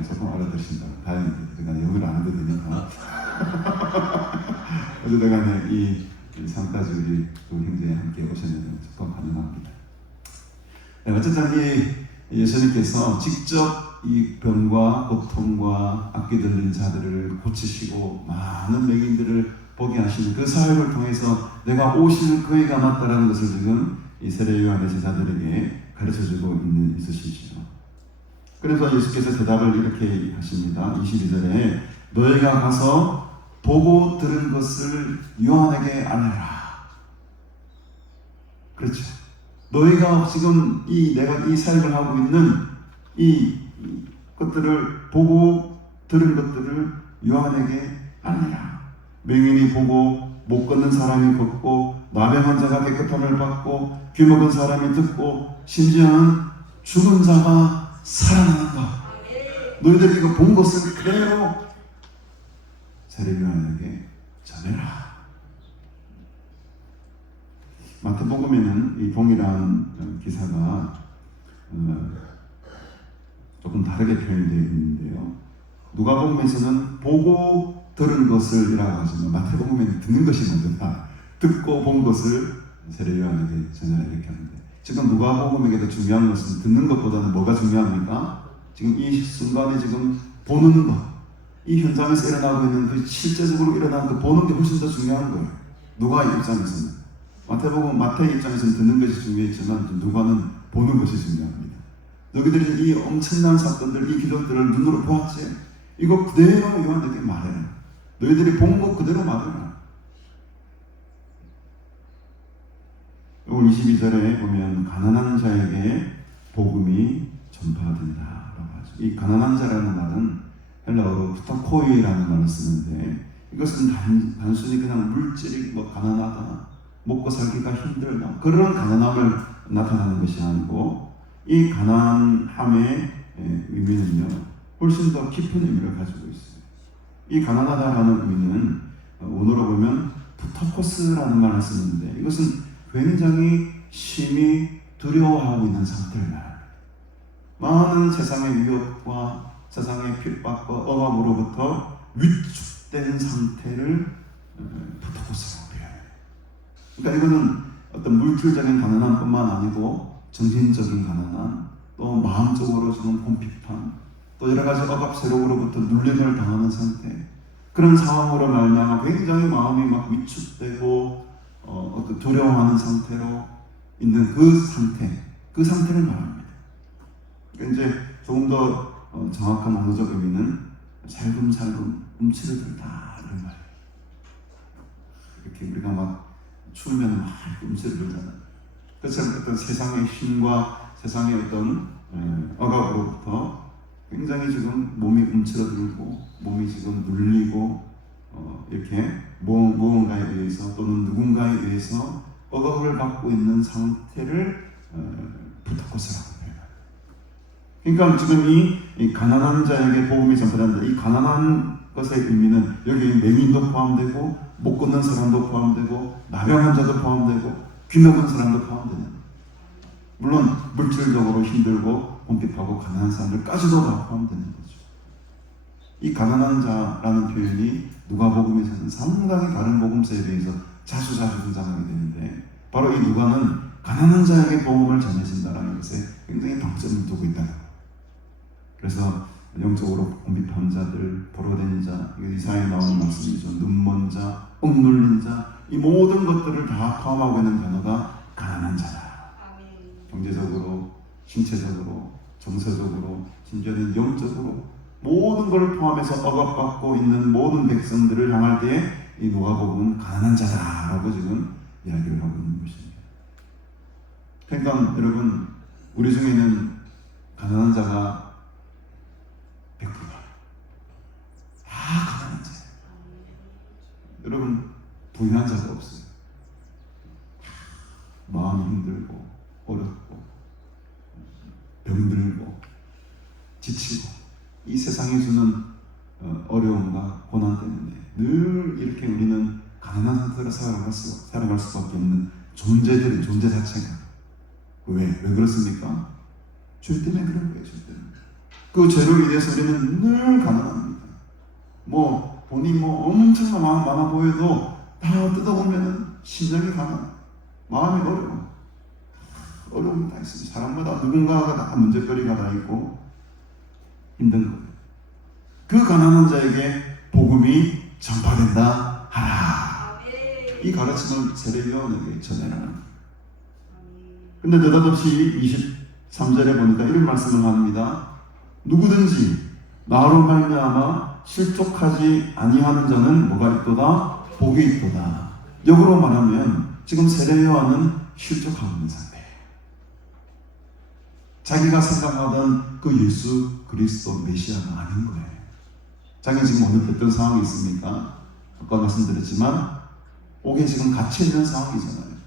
조금 알아들으신다. 다행입니다. 제가 영어를 안 하거든요. 어쨌든 이 상까지 우리 두 형제 함께 오셨는데 축복 가능합니다. 어쨌든 이 예수님께서 직접 이 병과 고통과 악기 들린 자들을 고치시고 많은 맹인들을 보게 하시는 그 사역을 통해서 내가 오실 그이가 맞다라는 것을 지금 이 세례요한의 제자들에게 가르쳐주고 있으시죠. 그래서 예수께서 대답을 이렇게 하십니다. 22절에 너희가 가서 보고 들은 것을 요한에게 알려라. 그렇죠. 너희가 지금 내가 이 사역을 하고 있는 이 것들을 보고 들은 것들을 요한에게 알려라. 맹인이 보고 못 걷는 사람이 걷고 나병 환자가 깨끗함을 받고 귀 먹은 사람이 듣고 심지어는 죽은 자가 살아나는 것. 너희들이 이거 본 것을 그대로 세례요한에게 전해라. 마태복음에는 이 동일한 기사가 조금 다르게 표현되어 있는데요. 누가복음에서는 보고 들은 것을 이라고 하지만 마태복음에는 듣는 것이 먼저다. 듣고 본 것을 세례요한에게 전하라 이렇게 하는데, 지금 누가복음에게도 중요한 것은 듣는 것보다는 뭐가 중요합니까? 지금 이 순간에 지금 보는 것, 이 현장에서 일어나고 있는 그 실제적으로 일어나는 그 보는 게 훨씬 더 중요한 거예요. 누가의 입장에서는. 마태의 입장에서는 듣는 것이 중요했지만 누가는 보는 것이 중요합니다. 너희들이 이 엄청난 사건들, 이 기적들을 눈으로 보았지? 이거 그대로 요한에게 말해라. 너희들이 본 것 그대로 말해라. 22절에 보면 가난한 자에게 복음이 전파된다라고 하죠. 이 가난한 자라는 말은 헬라어로 부타코이라는 말을 쓰는데, 이것은 단순히 그냥 물질이 가난하다, 먹고 살기가 힘들다, 그런 가난함을 나타나는 것이 아니고, 이 가난함의 의미는요 훨씬 더 깊은 의미를 가지고 있어요. 이 가난하다라는 의미는 원어로 보면 부타코스라는 말을 쓰는데, 이것은 굉장히 심히 두려워하고 있는 상태를 말합니다. 많은 세상의 위협과 세상의 핍박과 억압으로부터 위축된 상태를 부타코스라고 해요. 그러니까 이거는 어떤 물질적인 가난함뿐만 아니고 정신적인 가난함, 또 마음적으로 주는 궁핍함, 또 여러 가지 억압 세력으로부터 눌림을 당하는 상태, 그런 상황으로 말미암아 굉장히 마음이 막 위축되고 어떤 두려워하는 상태로 있는 그 상태를 말합니다. 그러니까 이제 조금 더 정확한 언어적 의미는 살금살금 움츠려 들다 이런 말이에요. 이렇게 우리가 막 추우면 막 움츠려 들잖아요. 그처럼 어떤 세상의 힘과 세상의 어떤 억압으로부터 굉장히 지금 몸이 움츠러들고 몸이 지금 눌리고 이렇게 무언가에 의해서 또는 누군가에 의해서 억압을 받고 있는 상태를 부타코스라고 해요. 그러니까 지금 이 가난한 자에게 복음이 전파된다. 이 가난한 것의 의미는 여기 맹인도 포함되고 못 걷는 사람도 포함되고 나병 환자도 포함되고 귀먹은 사람도 포함되는, 물론 물질적으로 힘들고 궁핍하고 가난한 사람들까지도 다 포함되는 거죠. 이 가난한 자라는 표현이 누가복음에서는 상당히 다른 복음서에 비해서 자주 등장하게 되는데, 바로 이 누가는 가난한 자에게 복음을 전해진다는 것에 굉장히 방점을 두고 있다. 그래서 영적으로 궁핍한 자들, 보로된 자, 이사야에 나오는 말씀이죠. 눈먼 자, 억눌린 자, 이 모든 것들을 다 포함하고 있는 단어가 가난한 자다. 경제적으로, 신체적으로, 정서적으로, 심지어는 영적으로 모든 것을 포함해서 억압받고 있는 모든 백성들을 향할 때에 이 누가복음은 가난한 자다라고 지금 이야기를 하고 있는 것입니다. 그러니까 여러분, 우리 중에는 가난한 자가 100%다 가난한 자예요. 여러분, 부유한 자가 없어요. 마음이 힘들고 어렵고 병들고 지치고 이 세상에 주는 어려움과 고난 때문에 늘 이렇게 우리는 가난한 상태로 살아갈 수밖에 없는 존재들의 존재 자체가. 왜 그렇습니까? 죄 때문에 그런 거예요. 죄 때문에. 그 죄로 인해서 우리는 늘 가난합니다. 돈이 엄청 많아 보여도 다 뜯어보면 심령이 가난, 마음이 어려움이 다 있습니다. 사람마다 누군가가 다 문제거리가 다 있고 힘든 거예요. 그 가난한 자에게 복음이 전파된다 하라. 이 가르침을 세례요한에게 전해라. 근데 느닷없이 23절에 보니까 이런 말씀을 합니다. 누구든지 나로 말미암아 실족하지 아니하는 자는 뭐가 있도다? 복이 있도다. 역으로 말하면 지금 세례요한은 실족하고 있는 상태예요. 자기가 생각하던 그 예수 그리스도 메시아가 아닌 거예요. 자기가 지금 오늘 어떤 상황이 있습니까? 아까 말씀드렸지만 옥에 지금 갇혀있는 상황이잖아요.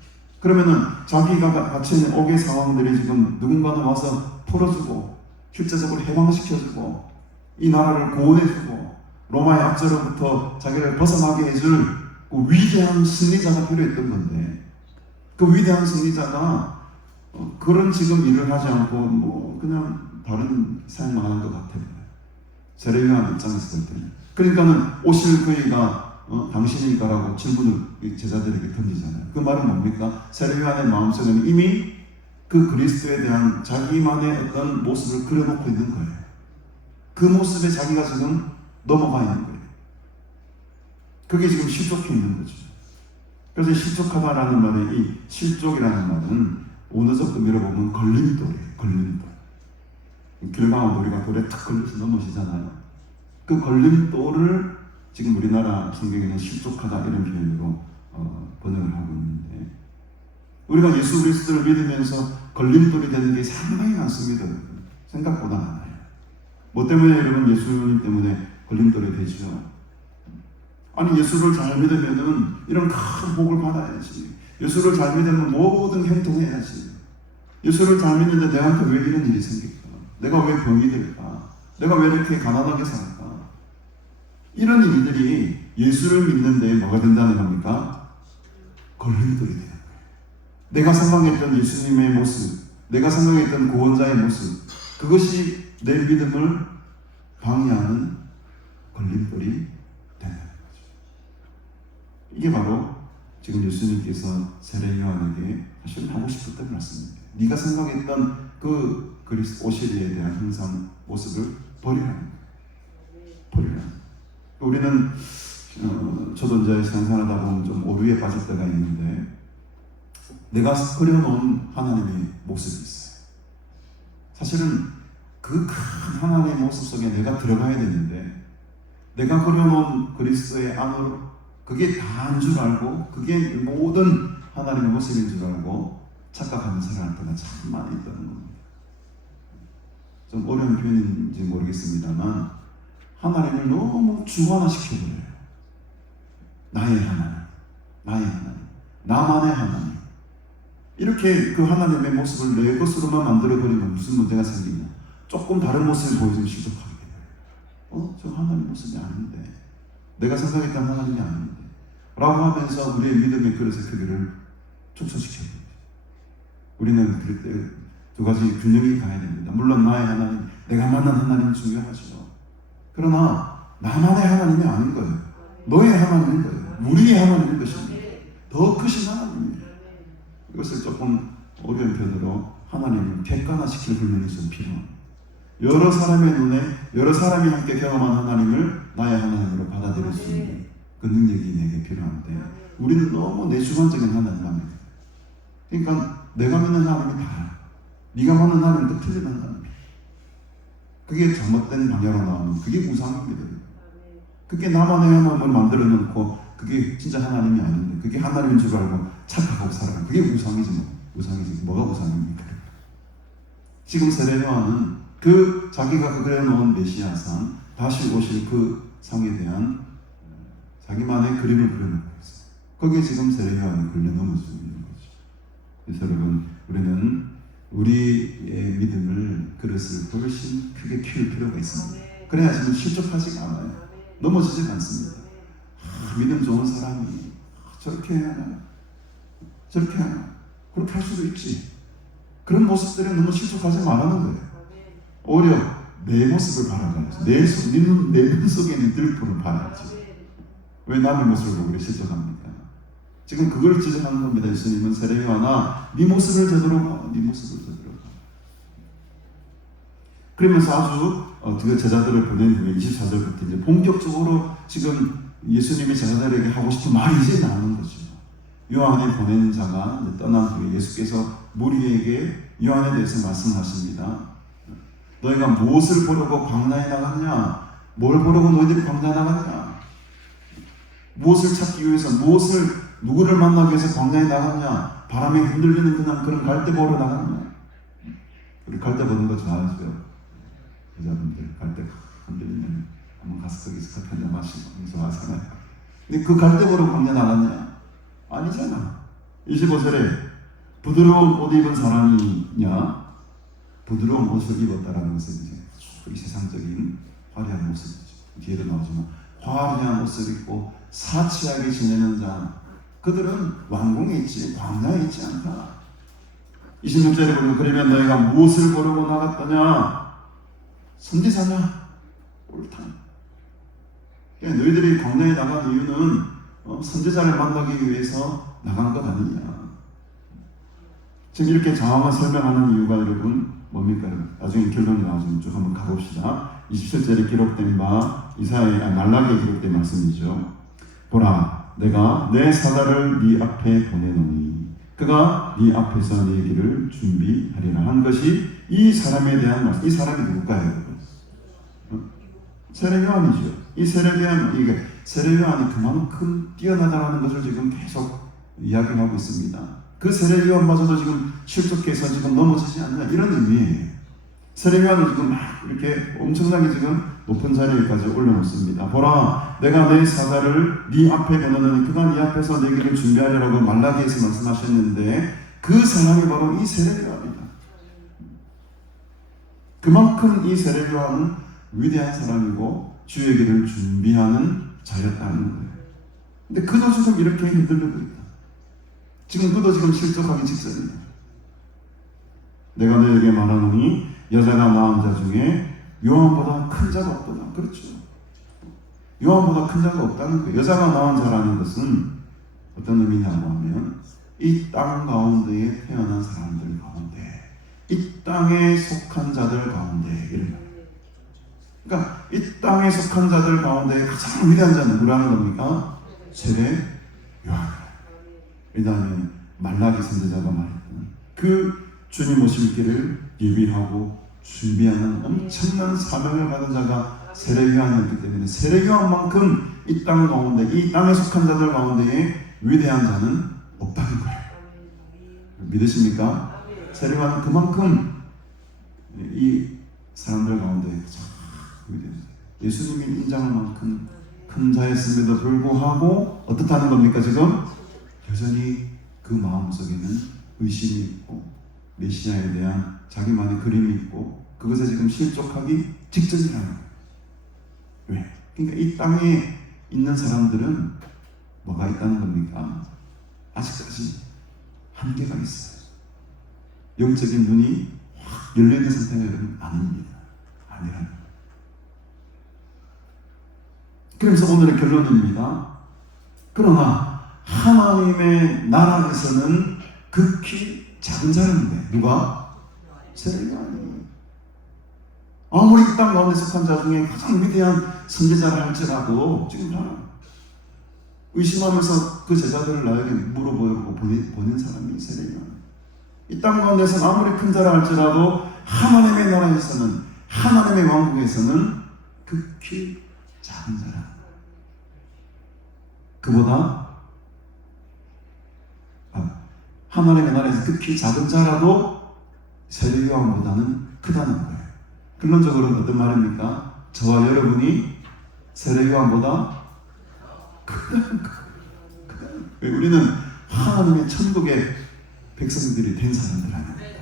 그러면은 자기가 갇혀있는 옥의 상황들이 지금 누군가는 와서 풀어주고 실제적으로 해방시켜주고 이 나라를 구원해주고 로마의 압제로부터 자기를 벗어나게 해줄 그 위대한 승리자가 필요했던 건데 그 위대한 승리자가 그런 지금 일을 하지 않고 뭐 그냥 다른 삶만 하는 것 같아요. 세례요한 입장에서 볼 때는. 그러니까는 오실 그이가 당신일까라고 질문을 제자들에게 던지잖아요. 그 말은 뭡니까? 세례요한의 마음속에는 이미 그 그리스도에 대한 자기만의 어떤 모습을 그려놓고 있는 거예요. 그 모습에 자기가 지금 넘어가 있는 거예요. 그게 지금 실족해 있는 거죠. 그래서 실족하다라는 말에 이 실족이라는 말은 언어적 의미로 보면 걸림돌이에요. 걸림돌. 길가와 놀이가 돌에 탁 걸려서 넘어지잖아요. 그 걸림돌을 지금 우리나라 성경에는 실족하다 이런 표현으로 번역을 하고 있는데 우리가 예수 그리스도를 믿으면서 걸림돌이 되는 게 상당히 많습니다. 생각보다 많아요. 뭐 때문에 여러분 예수님 때문에 걸림돌이 되죠? 아니 예수를 잘 믿으면은 이런 큰 복을 받아야지. 예수를 잘 믿으면 모든 행동해야지. 예수를 잘 믿는데 내한테 왜 이런 일이 생길까? 내가 왜 병이 될까? 내가 왜 이렇게 가난하게 살까? 이런 일들이 예수를 믿는데 뭐가 된다는 겁니까? 걸림돌이 되는 거예요. 내가 생각했던 예수님의 모습, 내가 생각했던 구원자의 모습, 그것이 내 믿음을 방해하는 걸림돌이 되는 거죠. 이게 바로 지금 예수님께서 세례요한에게 사실 하고 싶었던 말씀입니다. 네가 생각했던 그 그리스도 오시리에 대한 형상 모습을 버리라는 거예요. 버리라는 거예요. 우리는 저도 이제 생산하다 보면 좀 오류에 빠질 때가 있는데 내가 그려놓은 하나님의 모습이 있어요. 사실은 그 큰 하나님의 모습 속에 내가 들어가야 되는데 내가 그려놓은 그리스도의 안으로 그게 다인 줄 알고 그게 모든 하나님의 모습인 줄 알고 착각하는 살아갈 때가 참 많이 있다는 겁니다. 좀 어려운 표현인지 모르겠습니다만 하나님을 너무 주관화시켜버려요. 나의 하나님, 나의 하나님, 나만의 하나님. 이렇게 그 하나님의 모습을 내 것으로만 만들어버리면 무슨 문제가 생기냐? 조금 다른 모습을 보여주면 실족하게 돼요. 저 하나님 모습이 아닌데, 내가 생각했던 하나님이 아닌데 라고 하면서 우리의 믿음의 그릇의 크기를 축소시켜요. 우리는 그럴 때 두 가지 균형이 가야 됩니다. 물론 나의 하나님, 내가 만난 하나님은 중요하죠. 그러나 나만의 하나님이 아닌 거예요. 너의 하나님인 거예요. 우리의 하나님인 것입니다. 더 크신 하나님입니다. 이것을 조금 어려운 편으로 하나님을 객관화시킬 훈련이 좀 필요합니다. 여러 사람의 눈에 여러 사람이 함께 경험한 하나님을 나의 하나님으로 받아들일 수 있는 그 능력이 내게 필요한데 우리는 너무 내주관적인 하나님 합니다. 그러니까 내가 믿는 하나님이 다야. 네가 믿는 하나님은 또 틀린 하나님이야. 그게 잘못된 방향으로 나오면 그게 우상입니다. 그게 나만의 하나님을 만들어 놓고 그게 진짜 하나님이 아닌데 그게 하나님인 줄 알고 착각하고 살아가는 그게 우상이지 뭐. 우상이지. 뭐가 우상입니까? 지금 세례요한은 그 자기가 그려놓은 메시아상 다시 오실 그 상에 대한 자기만의 그림을 그려놓고 있어요. 거기에 지금 세례요한이 걸려 넘어지고 있는 거죠. 그래서 여러분 우리는 우리의 믿음을 그릇을 훨씬 크게 키울 필요가 있습니다. 그래야 지금 실족하지가 않아요. 넘어지지 않습니다. 믿음 좋은 사람이 저렇게 하나 저렇게 하나 그렇게 할 수도 있지. 그런 모습들에 너무 실족하지 말라는 거예요. 오히려 내 모습을 바라봐야지. 내 눈 속에 있는 들풀을 봐야지. 왜 남의 모습을 보고 실족합니까? 지금 그걸 지적하는 겁니다. 예수님은 세례요한아, 네 모습을 제대로 봐. 네 모습을 제대로 봐. 그러면서 아주 제자들을 보낸 후에 24절부터 이제 본격적으로 지금 예수님이 제자들에게 하고 싶은 말이 이제 나오는 거죠. 요한이 보낸 자가 이제 떠난 후에 예수께서 무리에게 요한에 대해서 말씀하십니다. 너희가 무엇을 보려고 광야에 나갔냐? 뭘 보려고 너희들이 광야에 나갔냐? 무엇을 찾기 위해서 누구를 만나기 위해서 광야에 나갔냐? 바람에 흔들리는 그런 갈대 보러 나갔냐? 우리 갈대 보는 거 좋아하죠? 여자분들 갈대 흔들리면 한번 가서 거기서 커피 한잔 마시고 좋아하잖아요. 근데 그 갈대 보러 광야 나갔냐? 아니잖아. 25절에 부드러운 옷 입은 사람이냐? 부드러운 옷을 입었다라는 것은 이제 이 세상적인 화려한 모습이죠. 뒤에도 나오지만 화려한 옷을 입고 사치하게 지내는 자, 그들은 왕궁에 있지 광야에 있지 않다. 26절에 보면 그러면 너희가 무엇을 고르고 나갔더냐? 선지자냐? 옳다. 그러니까 너희들이 광야에 나간 이유는 선지자를 만나기 위해서 나간 것 아니냐. 지금 이렇게 장황한 설명하는 이유가 여러분 뭡니까? 나중에 결론이 나오면 쭉 한번 가봅시다. 27절에 기록된 바 말라기에 기록된 말씀이죠. 보라, 내가 내 사자를 네 앞에 보내노니 그가 네 앞에서 네 길을 준비하리라 한 것이 이 사람에 대한 말씀. 이 사람이 누굴까요, 여러분? 세례 요한이죠. 이 세례 요한이 그만큼 뛰어나다라는 것을 지금 계속 이야기하고 있습니다. 그 세례 요한마저도 지금 실족해서 지금 넘어지지 않느냐 이런 의미예요. 세례 요한을 지금 막 이렇게 엄청나게 지금 높은 자리에까지 올려놓습니다. 보라, 내가 내 사자를 네 앞에 보내노니 그가 네 앞에서 내 길을 준비하리라고 말라기에서 말씀하셨는데 그 사람이 바로 이 세례 요한이다. 그만큼 이 세례 요한은 위대한 사람이고 주의 길을 준비하는 자였다는 거예요. 근데 그도 지금 이렇게 흔들리고 있다. 지금 그도 지금 실족하기 직전이다. 내가 너에게 말하노니 여자가 낳은 자 중에 요한보다 큰 자가 없다. 그렇죠. 요한보다 큰 자가 없다는 거예요. 여자가 낳은 자라는 것은 어떤 의미냐고 하면 이 땅 가운데에 태어난 사람들 가운데, 이 땅에 속한 자들 가운데 이런 거예요. 그러니까 이 땅에 속한 자들 가운데 가장 위대한 자는 누구라는 겁니까? 세례 요한. 왜냐하면 말라기 선지자가 말했던 그 주님 오실 길을 예비하고 준비하는 엄청난 사명을 받은 자가 세례 요한이었기 때문에 세례 요한만큼 이 땅 가운데, 이 땅에 속한 자들 가운데에 위대한 자는 없다는 거예요. 믿으십니까? 세례 요한은 그만큼 이 사람들 가운데 가장 위대한 자, 예수님이 인정할 만큼 큰 자였음에도 불구하고 어떻다는 겁니까 지금? 여전히 그 마음속에는 의심이 있고 메시아에 대한 자기만의 그림이 있고 그것에 지금 실족하기 직전이라는 거예요. 왜? 그러니까 이 땅에 있는 사람들은 뭐가 있다는 겁니까? 아직까지 한계가 있어요. 영적인 눈이 확 열려있는 상태가 아닙니다. 아니라는 거예요. 그래서 오늘의 결론입니다. 그러나 하나님의 나라에서는 극히 작은 사람인데 누가? 세례 요한이. 아무리 이 땅 가운데 속한 자 중에 가장 위대한 선지자를 할지라도 지금 다 의심하면서 그 제자들을 나에게 물어보고 보낸 사람이 세례 요한. 이 땅 가운데서는 아무리 큰 자라 할지라도 하나님의 나라에서는, 하나님의 왕국에서는 극히 작은 자라. 그보다 하나님의 나라에서 극히 작은 자라도 세례 요한보다는 크다는 거예요. 결론적으로는 어떤 말입니까? 저와 여러분이 세례 요한보다 크다는 거예요. 우리는 하나님의 천국의 백성들이 된 사람들 아닙니까?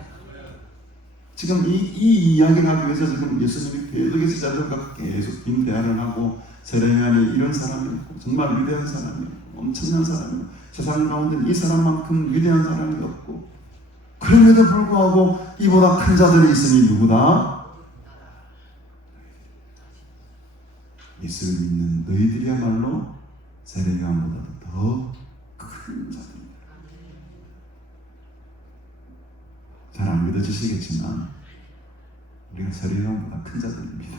지금 이 이야기를 하기 위해서 지금 예수님이 계속해서 제자들과 계속 긴 대화를 하고 세례 요한이 이런 사람이었고 정말 위대한 사람이었고 엄청난 사람이었고 세상 가운데 이 사람만큼 위대한 사람이 없고 그럼에도 불구하고 이보다 큰 자들이 있으니 누구다? 예수를 믿는 너희들이야말로 세례 요한보다도 더 큰 자들입니다. 잘 안 믿어지시겠지만 우리가 세례 요한보다 큰 자들입니다.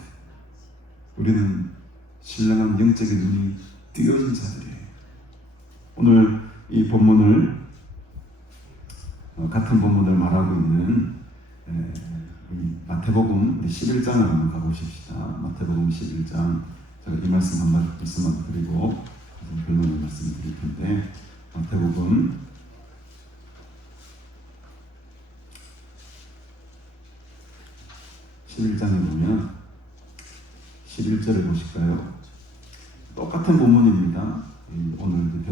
우리는 신령한 영적인 눈이 띄어진 자들이에요. 오늘 이 본문을 같은 본문을 말하고 있는 마태복음 11장을 한번 가보십시다. 마태복음 11장 제가 이 말씀 한 말씀만 드리고 결론을 말씀드릴 텐데 마태복음 11장에 보면 11절을 보실까요? 똑같은 본문입니다. 오늘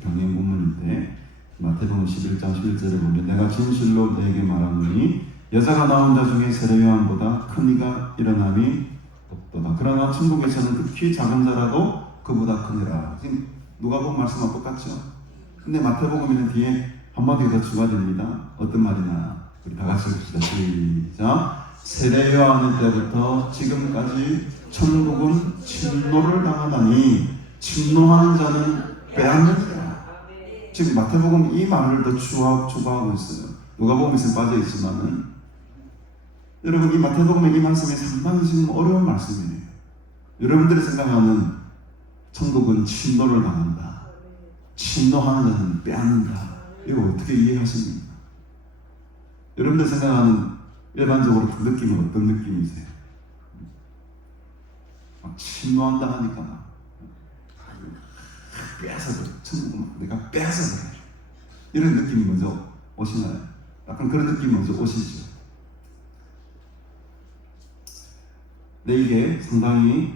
병행 본문인데 마태복음 11장 11절을 보면 내가 진실로 너에게 말하노니 여자가 나온 자 중에 세례 요한보다 큰 이가 일어남이 없도다. 그러나 천국에서는 극히 작은 자라도 그보다 크니라. 지금 누가복음 말씀하고 똑같죠? 근데 마태복음에는 뒤에 한마디가 더 추가됩니다. 어떤 말이나 우리 다 같이 읽읍시다. 시작. 세례 요한 때부터 지금까지 천국은 침노를 당하나니 침노하는 자는 빼앗느니라. 지금 마태복음 이 말을 더 추가하고 있어요. 누가복음에서 빠져 있지만은 여러분 이 마태복음의 이 말씀이 상당히 지금 어려운 말씀이에요. 여러분들이 생각하는 천국은 침노를 당한다, 침노하는 자는 빼앗는다, 이거 어떻게 이해하십니까? 여러분들 생각하는 일반적으로 그 느낌은 어떤 느낌이세요? 막 침노한다 하니까 막 빼앗아버려. 천국은 내가 빼앗아버려. 이런 느낌이 먼저 오시나요? 약간 그런 느낌이 먼저 오시죠. 근데 이게 상당히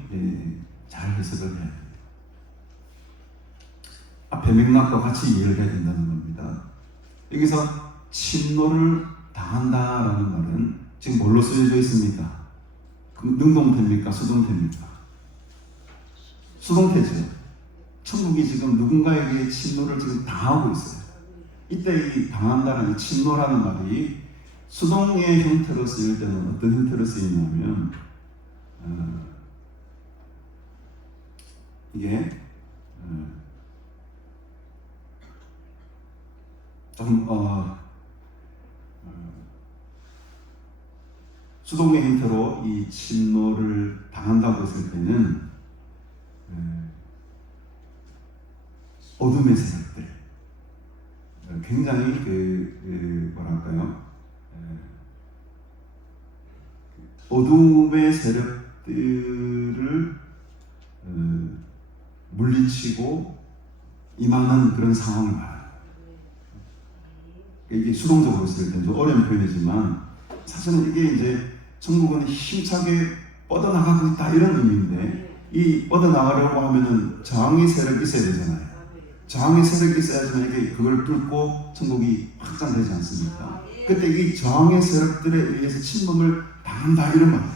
잘 해석을 해야 돼요. 앞에 맥락과 같이 이해를 해야 된다는 겁니다. 여기서 침노를 당한다라는 말은 지금 뭘로 쓰여져 있습니까? 능동태입니까? 수동태입니까? 수동태죠. 천국이 지금 누군가에게 침노를 지금 당하고 있어요. 이때 이 당한다라는 침노라는 말이 수동의 형태로 쓰일 때는 어떤 형태로 쓰이냐면 이게 좀 수동의 형태로 이 침노를 당한다고 했을 때는 어둠의 세력들, 굉장히 뭐랄까요, 어둠의 세력들을 물리치고 임하는 그런 상황을 말합니다. 이게 수동적으로 쓸 때는 좀 어려운 표현이지만 사실은 이게 이제 천국은 힘차게 뻗어나가고 있다 이런 의미인데, 이 뻗어나가려고 하면은 저항의 세력이 있어야 되잖아요. 저항의 세력이 있어야지만 이게 그걸 뚫고 천국이 확장되지 않습니까? 그때 이 저항의 세력들에 의해서 침범을 당한다 이런 말이에요.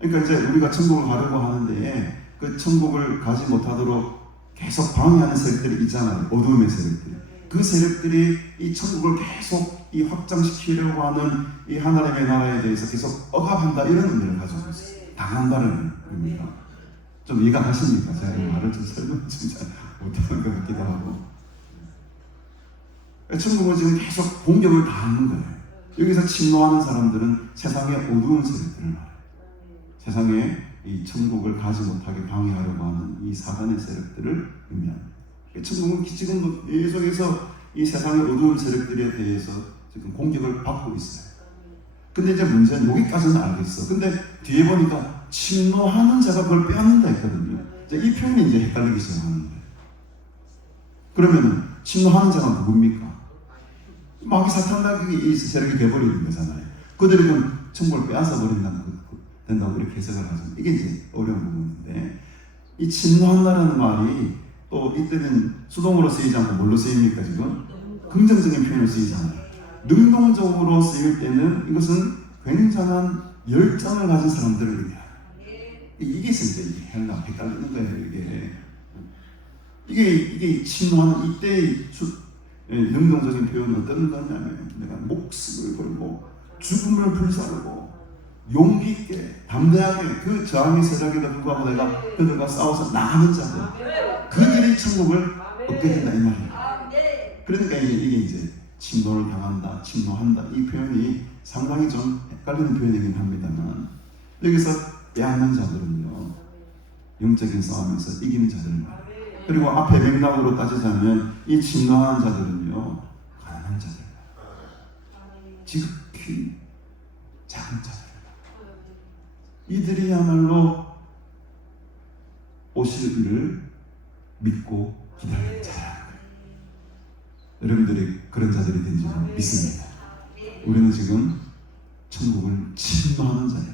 그러니까 이제 우리가 천국을 가려고 하는데 그 천국을 가지 못하도록 계속 방해하는 세력들이 있잖아요. 어둠의 세력들이. 그 세력들이 이 천국을 계속 이 확장시키려고 하는 이 하나님의 나라에 대해서 계속 억압한다 이런 의미를 가지고 있어요. 당한다는 의미가. 좀 이해가 가십니까? 제가 이 말을 좀 설명 잘 못하는 것 같기도 하고. 천국은 지금 계속 공격을 당하는 거예요. 여기서 침노하는 사람들은 세상의 어두운 세력들을 말해요. 세상에 이 천국을 가지 못하게 방해하려고 하는 이 사단의 세력들을 의미합니다. 천국은 지금 계속해서 이 세상의 어두운 세력들에 대해서 지금 공격을 받고 있어요. 근데 이제 문제는 여기까지는 알겠어. 근데 뒤에 보니까 침노하는 자가 그걸 빼앗는다 했거든요. 이제 이 표현이 이제 헷갈리기 시작하는 거예요. 그러면은 침노하는 자가 누굽니까? 마귀 사탄이 이 세력이 돼버리는 거잖아요. 그들이 그럼 천국을 빼앗아 된다고 이렇게 해석을 하죠. 이게 이제 어려운 부분인데, 이 침노한다라는 말이 또 이때는 수동으로 쓰이지 않고 뭘로 쓰입니까? 지금 긍정적인 표현을 쓰이잖아요. 능동적으로 쓰일 때는 이것은 굉장한 열정을 가진 사람들을 의미해요. 이게 있을 때 이게 헷갈리는 거예요. 이게 침노하는 이때의 능동적인 표현은 어떤 거냐면, 내가 목숨을 걸고 죽음을 불사르고 용기 있게 담대하게 그 저항의 세력에도 불구하고 내가 그들과 싸워서 나가는 자들, 그들이 천국을 얻게 된다 이 말이에요. 그러니까 이게 이제 침노를 당한다, 침노한다 이 표현이 상당히 좀 헷갈리는 표현이긴 합니다만, 여기서 빼앗는 자들은요 영적인 싸움에서 이기는 자들을 말해요. 그리고 앞에 맥락으로 따지자면 이 침노하는 자들은요 가난한 자들, 지극히 작은 자들, 이들이야말로 오실 일을 믿고 기다리는 자야. 여러분들이 그런 자들이 된 줄 믿습니다. 우리는 지금 천국을 침노하는 자예요.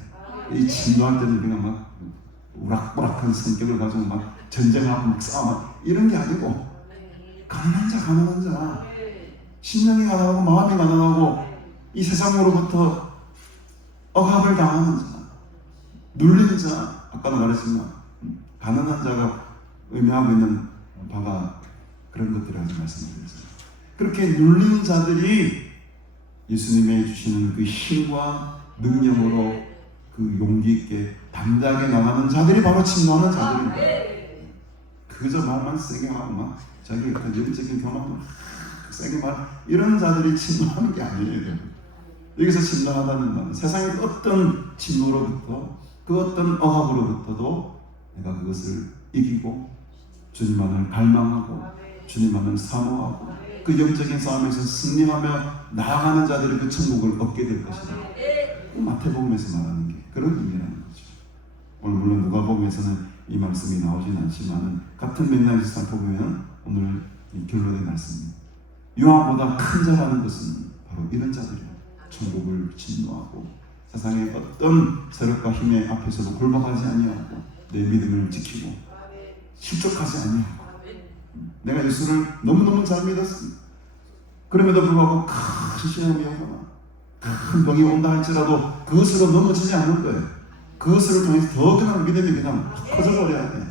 이 침노할 때는 우리가 막 우락부락한 성격을 가지고 막 전쟁하고 막 싸움하고 이런 게 아니고, 가난한 자, 심령이 가난하고 마음이 가난하고 이 세상으로부터 억압을 당하는 자, 눌린 자, 아까도 말했지만 가난한 자가 의미하고 있는 바가 그런 것들이라고 말씀드렸어요. 그렇게 눌린 자들이 예수님의 주시는 그 힘과 능력으로 그 용기 있게 담대하게 나가는 자들이 바로 침노하는 자들입니다. 그저 말만 세게 하고 막 자기 그 영적인 경험을 세게 말 이런 자들이 침노하는 게 아니에요. 여기서 침노하다는 말은 세상의 어떤 침노로부터 그 어떤 억압으로부터도 내가 그것을 이기고 주님만을 갈망하고 주님만을 사모하고 그 영적인 싸움에서 승리하며 나아가는 자들이 그 천국을 얻게 될 것이다. 마태복음에서 말하는 게 그런 의미라는 거죠. 오늘 물론 누가복음에서는 이 말씀이 나오진 않지만 같은 맥락에서 살펴보면 오늘 이 결론의 말씀입니다. 요한보다 큰 자라는 것은 바로 이런 자들이에요. 천국을 침노하고 세상의 어떤 세력과 힘의 앞에서도 굴복하지 아니하고 내 믿음을 지키고 실족하지 아니하고 내가 예수를 너무너무 잘 믿었습니다. 그럼에도 불구하고 큰 시험이 오거나 큰 병이 온다 할지라도 그것으로 넘어지지 않을 거예요. 그것을 통해서 더 그냥 믿음이 그냥 커져버려야 돼요.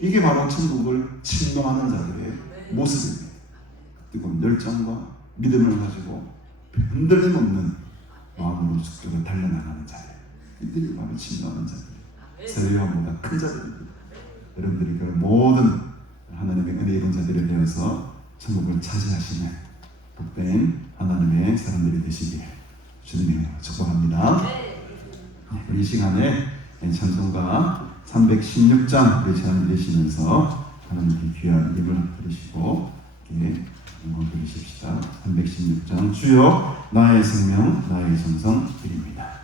이게 바로 천국을 침노하는 자들의 모습입니다. 뜨거운 열정과 믿음을 가지고 흔들림 없는 마음으로 죽도록 달려나가는 자들, 이들이 바로 침노하는 자들, 세례요한보다 큰 자들입니다. 여러분들이 그 모든 하나님의 은혜 입은 자들에 대해서 천국을 차지하시는 복된 하나님의 사람들이 되시길 주님의 축복합니다. 우리 시간에 찬송가 316장 우리 찬양 드리시면서 하나님께 귀한 이름을 들으시고 응원 드리십시다. 316장 주여 나의 생명 나의 정성 드립니다.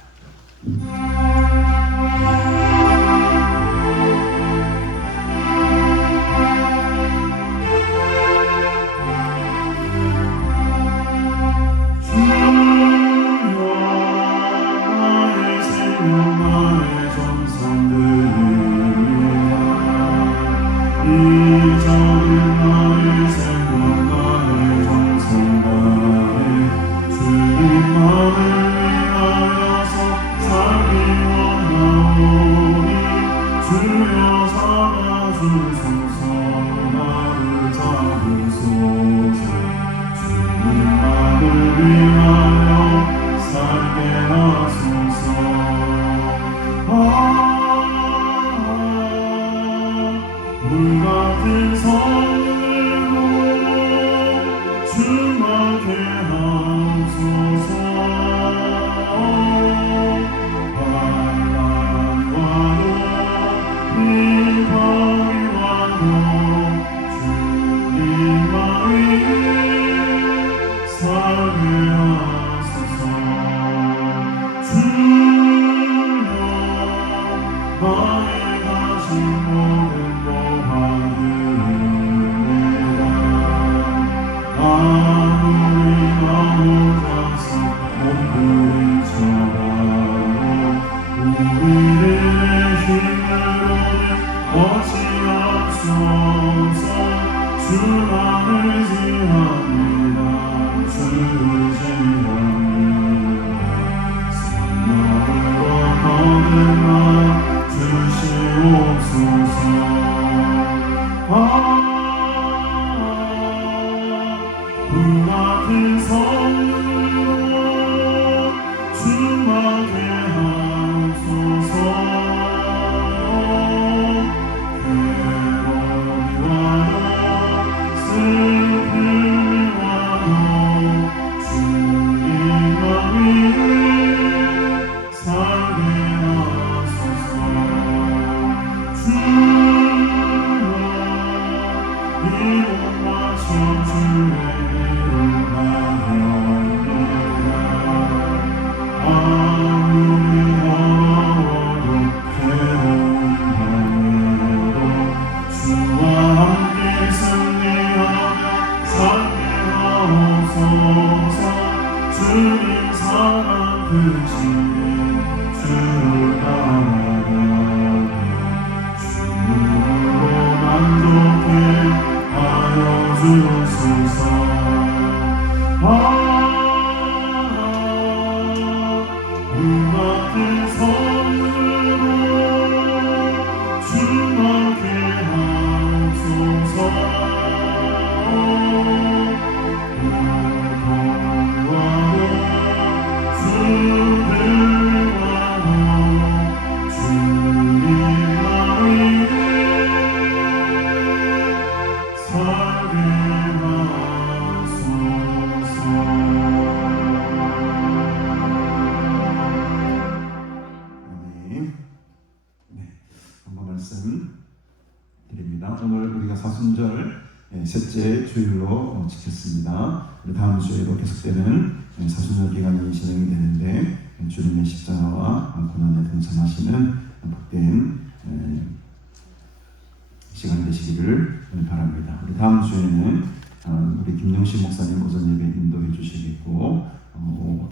주시옵소서. 말씀 드립니다. 오늘 우리가 사순절 셋째 주일로 지켰습니다. 다음 주에도 계속되는 사순절 기간이 진행이 되는데 주님의 십자가와 고난에 동참하시는 복된 시간이 되시기를 바랍니다. 우리 다음 주에는 우리 김영신 목사님 오전 예배 인도해 주시겠고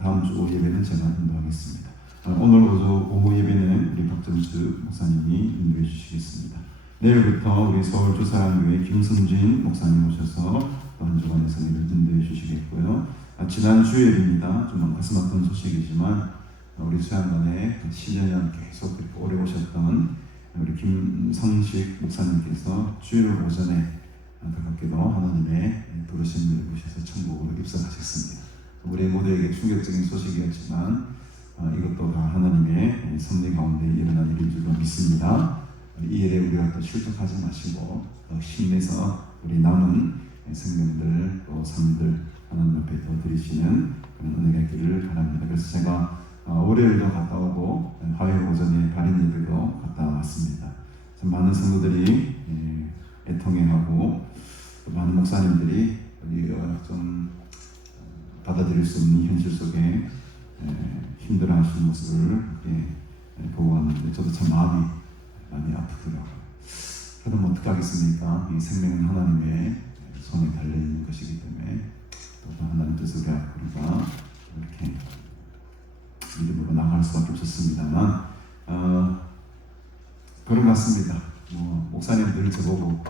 다음 주 오후 예배는 제가 인도하겠습니다. 오늘 오후 예배는 우리 박정수 목사님이 인도해 주시겠습니다. 내일부터 우리 서울 주사랑교회 김승진 목사님 오셔서 또 한 주간의 설교를 인도해 주시겠고요. 지난 주일입니다. 좀 가슴 아픈 소식이지만 우리 수양관에 10년 계속 오래 오셨던 우리 김성식 목사님께서 주일 오전에 안타깝게도 하나님의 부르심을 보셔서 천국으로 입성하셨습니다. 우리 모두에게 충격적인 소식이었지만 이것도 다 하나님의 섭리 가운데 일어난 일인 줄로 믿습니다. 이 일에 우리가 또 실족하지 마시고 더 힘내서 우리 남은 생명들 또 삶들 하나님 앞에 더 드리시는 그런 은혜가 있기를 바랍니다. 그래서 제가 월요일도 갔다 오고 화요일 오전에 발인 예배도 갔다 왔습니다. 많은 성도들이 애통해하고 많은 목사님들이 좀 받아들일 수 없는 현실 속에 힘들어하시는 모습을 보고 왔는데 저도 참 마음이 많이 아프더라고요. 그럼 어떻게 하겠습니까? 이 생명은 하나님의 손에 달려있는 것이기 때문에 또 하나님 뜻을 우리가 이렇게 믿음으로 나갈 수밖에 없었습니다만 그런 것 같습니다. 목사님 늘 저보고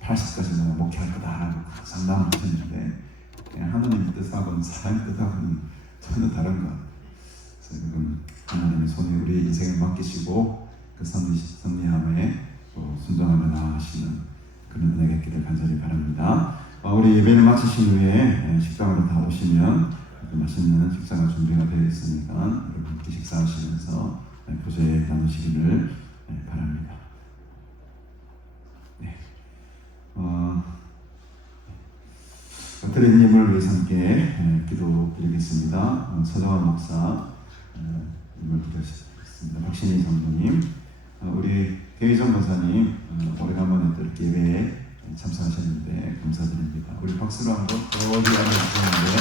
80까지 내가 목회할 거다라고 상담을 하셨는데 하나님의 뜻하고는 사람의 뜻하고는 전혀 다른 것 같아요. 그래서 여러분 하나님의 손에 우리 인생을 맡기시고 그 섭리함에 순종하며 나아가시는 그런 은혜가 있기를 간절히 바랍니다. 우리 예배를 마치신 후에 식당으로 다 오시면 맛있는 식사가 준비가 되어 있으니까 여러분 함께 식사하시면서 교제 나누시기를 바랍니다. 네. 드리님을 위해서 함께 기도드리겠습니다. 서정환 목사 님을 기도하시겠습니다. 박신희 장로님, 우리 계희정 권사님 오래간만에 또 이렇게 예배에 참석하셨는데 감사드립니다. 우리 박수로 한번 거리 안아주셨는데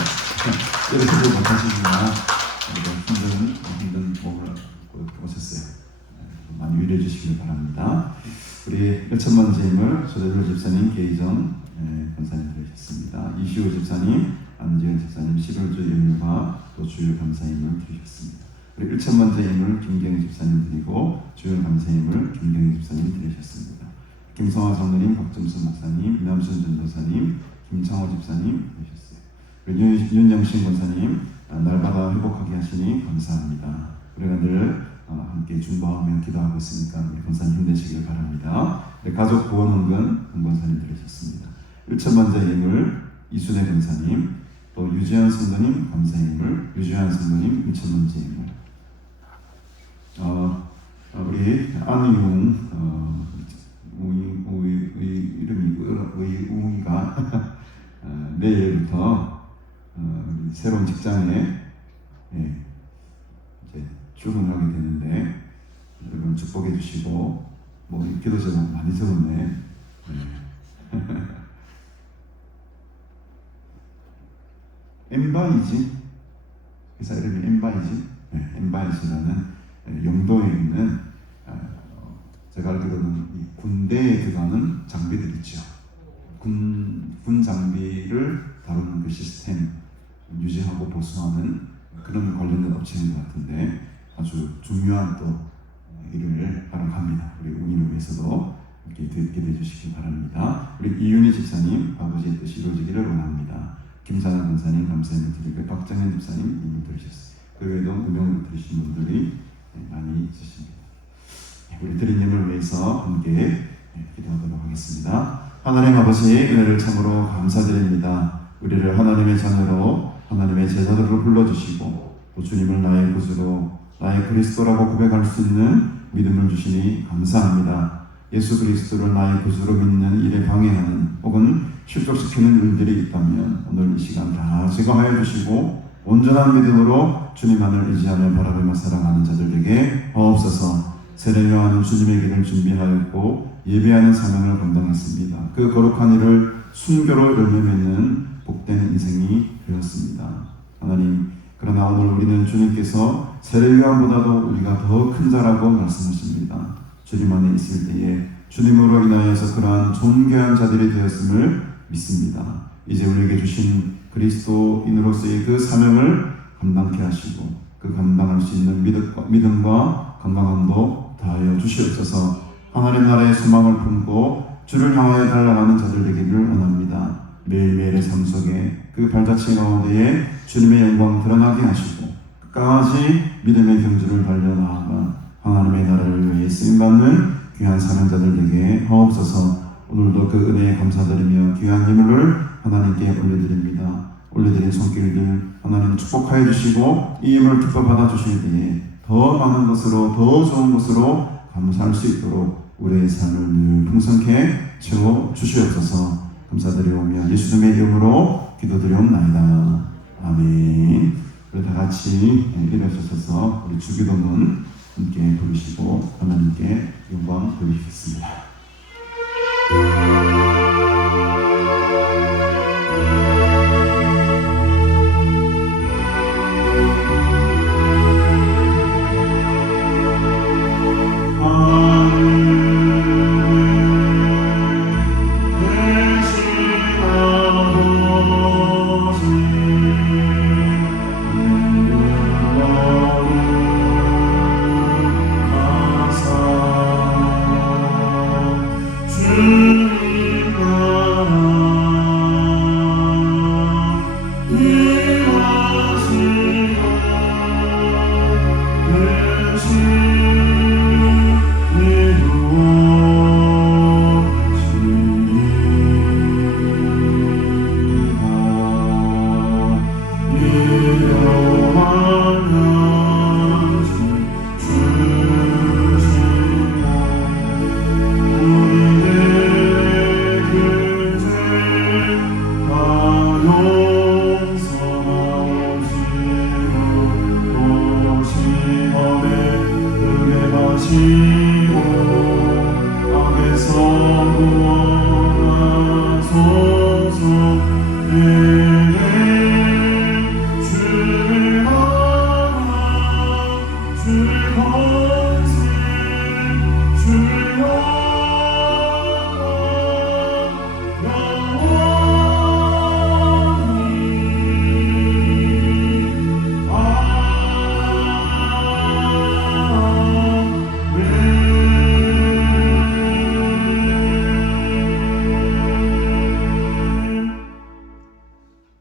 이렇게도 못하시지만 힘든 몸을 오셨어요. 많이 위로해 주시길 바랍니다. 우리 몇천번째임을 조대별 집사님, 계희정 권사님 드리셨습니다. 이시호 집사님, 안지현 집사님 11주 예물과 또 주일 감사임을 드리셨습니다. 우리 1천번째임을 김경희 집사님 드리고 주일 감사임을 김경희 집사님 드리셨습니다. 김성화 장로님, 박정수 목사님, 이남순 전도사님, 김창호 집사님 드리셨어요. 우리 윤영신 권사님 날마다 회복하게 하시니 감사합니다. 우리가 늘 함께 중보하며 기도하고 있으니까 우리 권사님 힘내시길 바랍니다. 가족 구원헌금 권사님 드리셨습니다. 1천번째 예물 이순혜 권사님, 또 유지한 성도님 감사예물, 유지한 성도님 1천번째 예물. 우리 안용 이름이 의웅이가 내일부터 새로운 직장에 이제 출근하게 되는데 여러분 축복해 주시고 기도 제목 많이 적었네. 엠바이지 회사 이름이 엠바이지. 엠바이지라는 영도에 있는 제가 알기로는 이 군대에 들어가는 장비들 있죠. 군 장비를 다루는 그 시스템 유지하고 보수하는 그런 관련된 업체인 것 같은데 아주 중요한 또 일을 하러 갑니다. 우리 운임을 위해서도 이렇게 기대해 주시기 바랍니다. 우리 이윤희 집사님 아버지의 뜻이 이루어지기를 원합니다. 김사나 권사님 감사함을 드리고 박정현 집사님 이미 들으셨어요. 그 외에도 무명으로 들으신 분들이 많이 있으십니다. 우리 드리님을 위해서 함께 기도하도록 하겠습니다. 하나님 아버지 은혜를 참으로 감사드립니다. 우리를 하나님의 자녀로 하나님의 제자들로 불러주시고 또 주님을 나의 구주로 나의 그리스도라고 고백할 수 있는 믿음을 주시니 감사합니다. 예수 그리스도를 나의 구주로 믿는 일에 방해하는 혹은 실족시키는 일들이 있다면 오늘 이 시간 다 제거하여 주시고 온전한 믿음으로 주님만을 의지하며 바라보며 살아가는 자들에게 하옵소서. 세례요한은 주님의 길을 준비하였고 예배하는 사명을 감당했습니다. 그 거룩한 일을 순교로 열매 맺는 복된 인생이 되었습니다. 하나님, 그러나 오늘 우리는 주님께서 세례요한보다도 우리가 더 큰 자라고 말씀하십니다. 주님 안에 있을 때에 주님으로 인하여서 그러한 존귀한 자들이 되었음을 믿습니다. 이제 우리에게 주신 그리스도인으로서의 그 사명을 감당케 하시고 그 감당할 수 있는 믿음과 건강함도 다하여 주시옵소서. 하나님 나라의 소망을 품고 주를 향하여 달려가는 자들 되기를 원합니다. 매일매일의 삶 속에 그 발자취 가운데에 주님의 영광 드러나게 하시고 끝까지 믿음의 경주를 달려나아가 하나님의 나라를 위해 쓰임받는 귀한 사명자들 되게 하옵소서. 오늘도 그 은혜에 감사드리며 귀한 예물을 하나님께 올려드립니다. 올려드린 손길들 하나님 축복하여 주시고 이 예물을 기뻐 받아주실 때에 더 많은 것으로 더 좋은 것으로 감사할 수 있도록 우리의 삶을 늘 풍성케 채워 주시옵소서. 감사드리오며 예수님의 이름으로 기도드리옵나이다. 아멘. 우리 다 같이 일어서셔서 우리 주기도문 함께 부르시고 하나님께 영광 돌리겠습니다.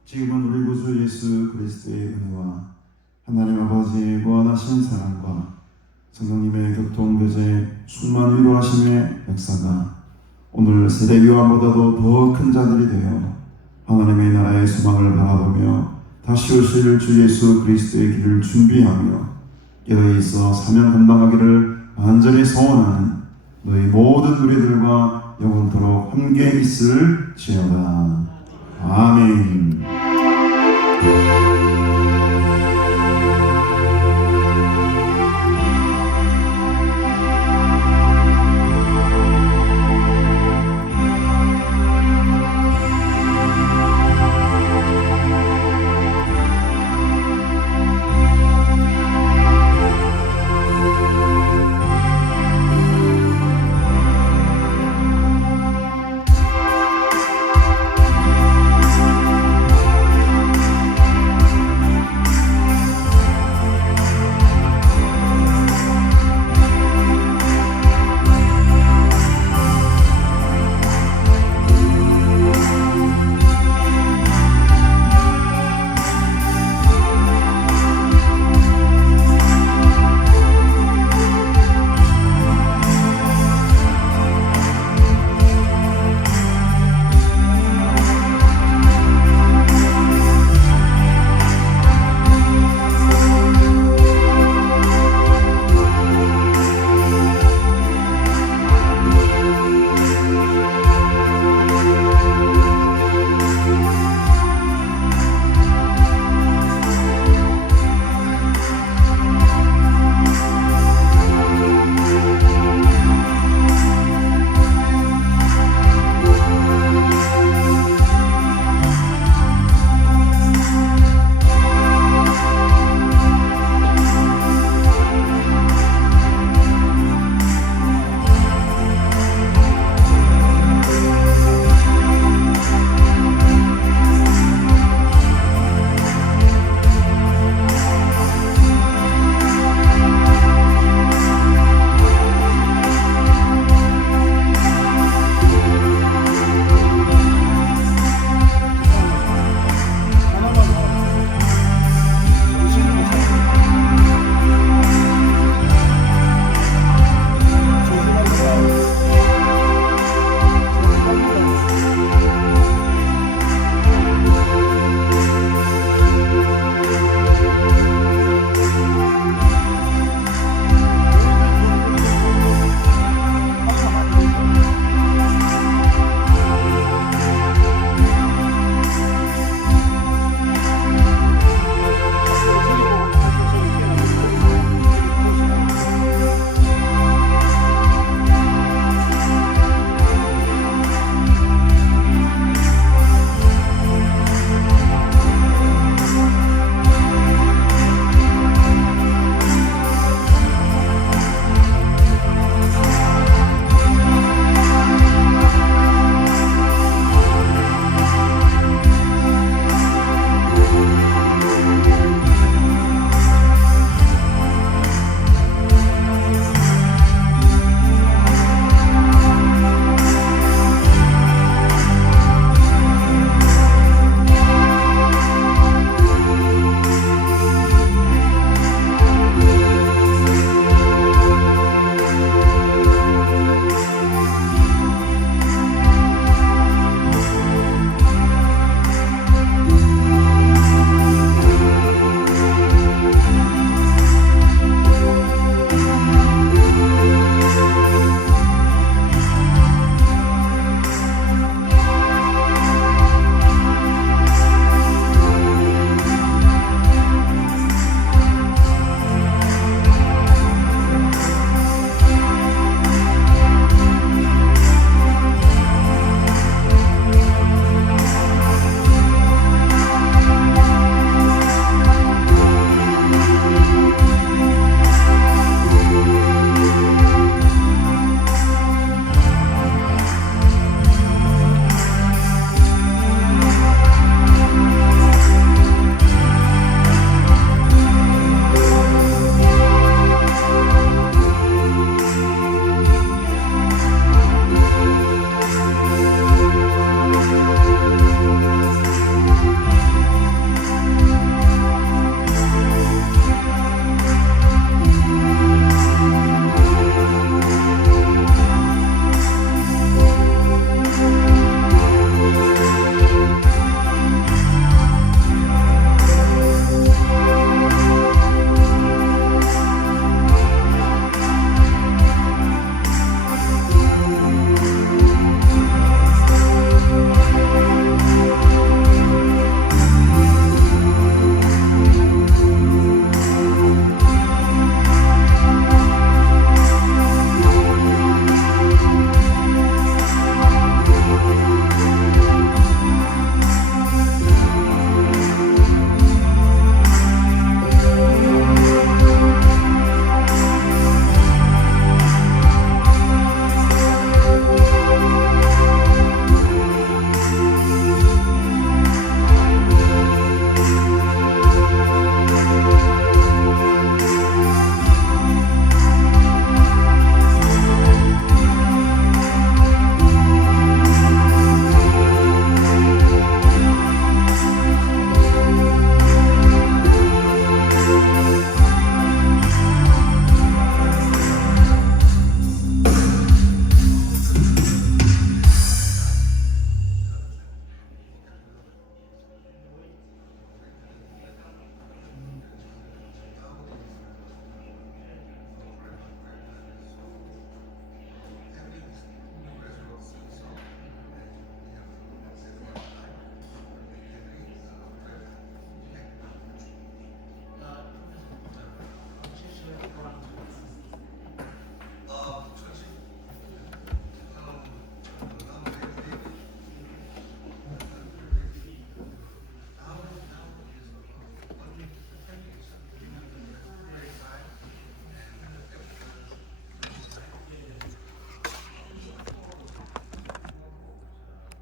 지금은 우리 구주 예수 그리스도의 은혜와 하나님 아버지의 무한하신 사랑과 성령님의 교통교제 충만 위로하심의 역사가 오늘 세례요한보다도 더 큰 자들이 되어 하나님의 나라의 소망을 바라보며 다시 오실 주 예수 그리스도의 길을 준비하며 깨어있어 사명 감당하기를 완전히 소원하는 너희 모든 우리들과 영원토록 함께 있을지어다. 아멘.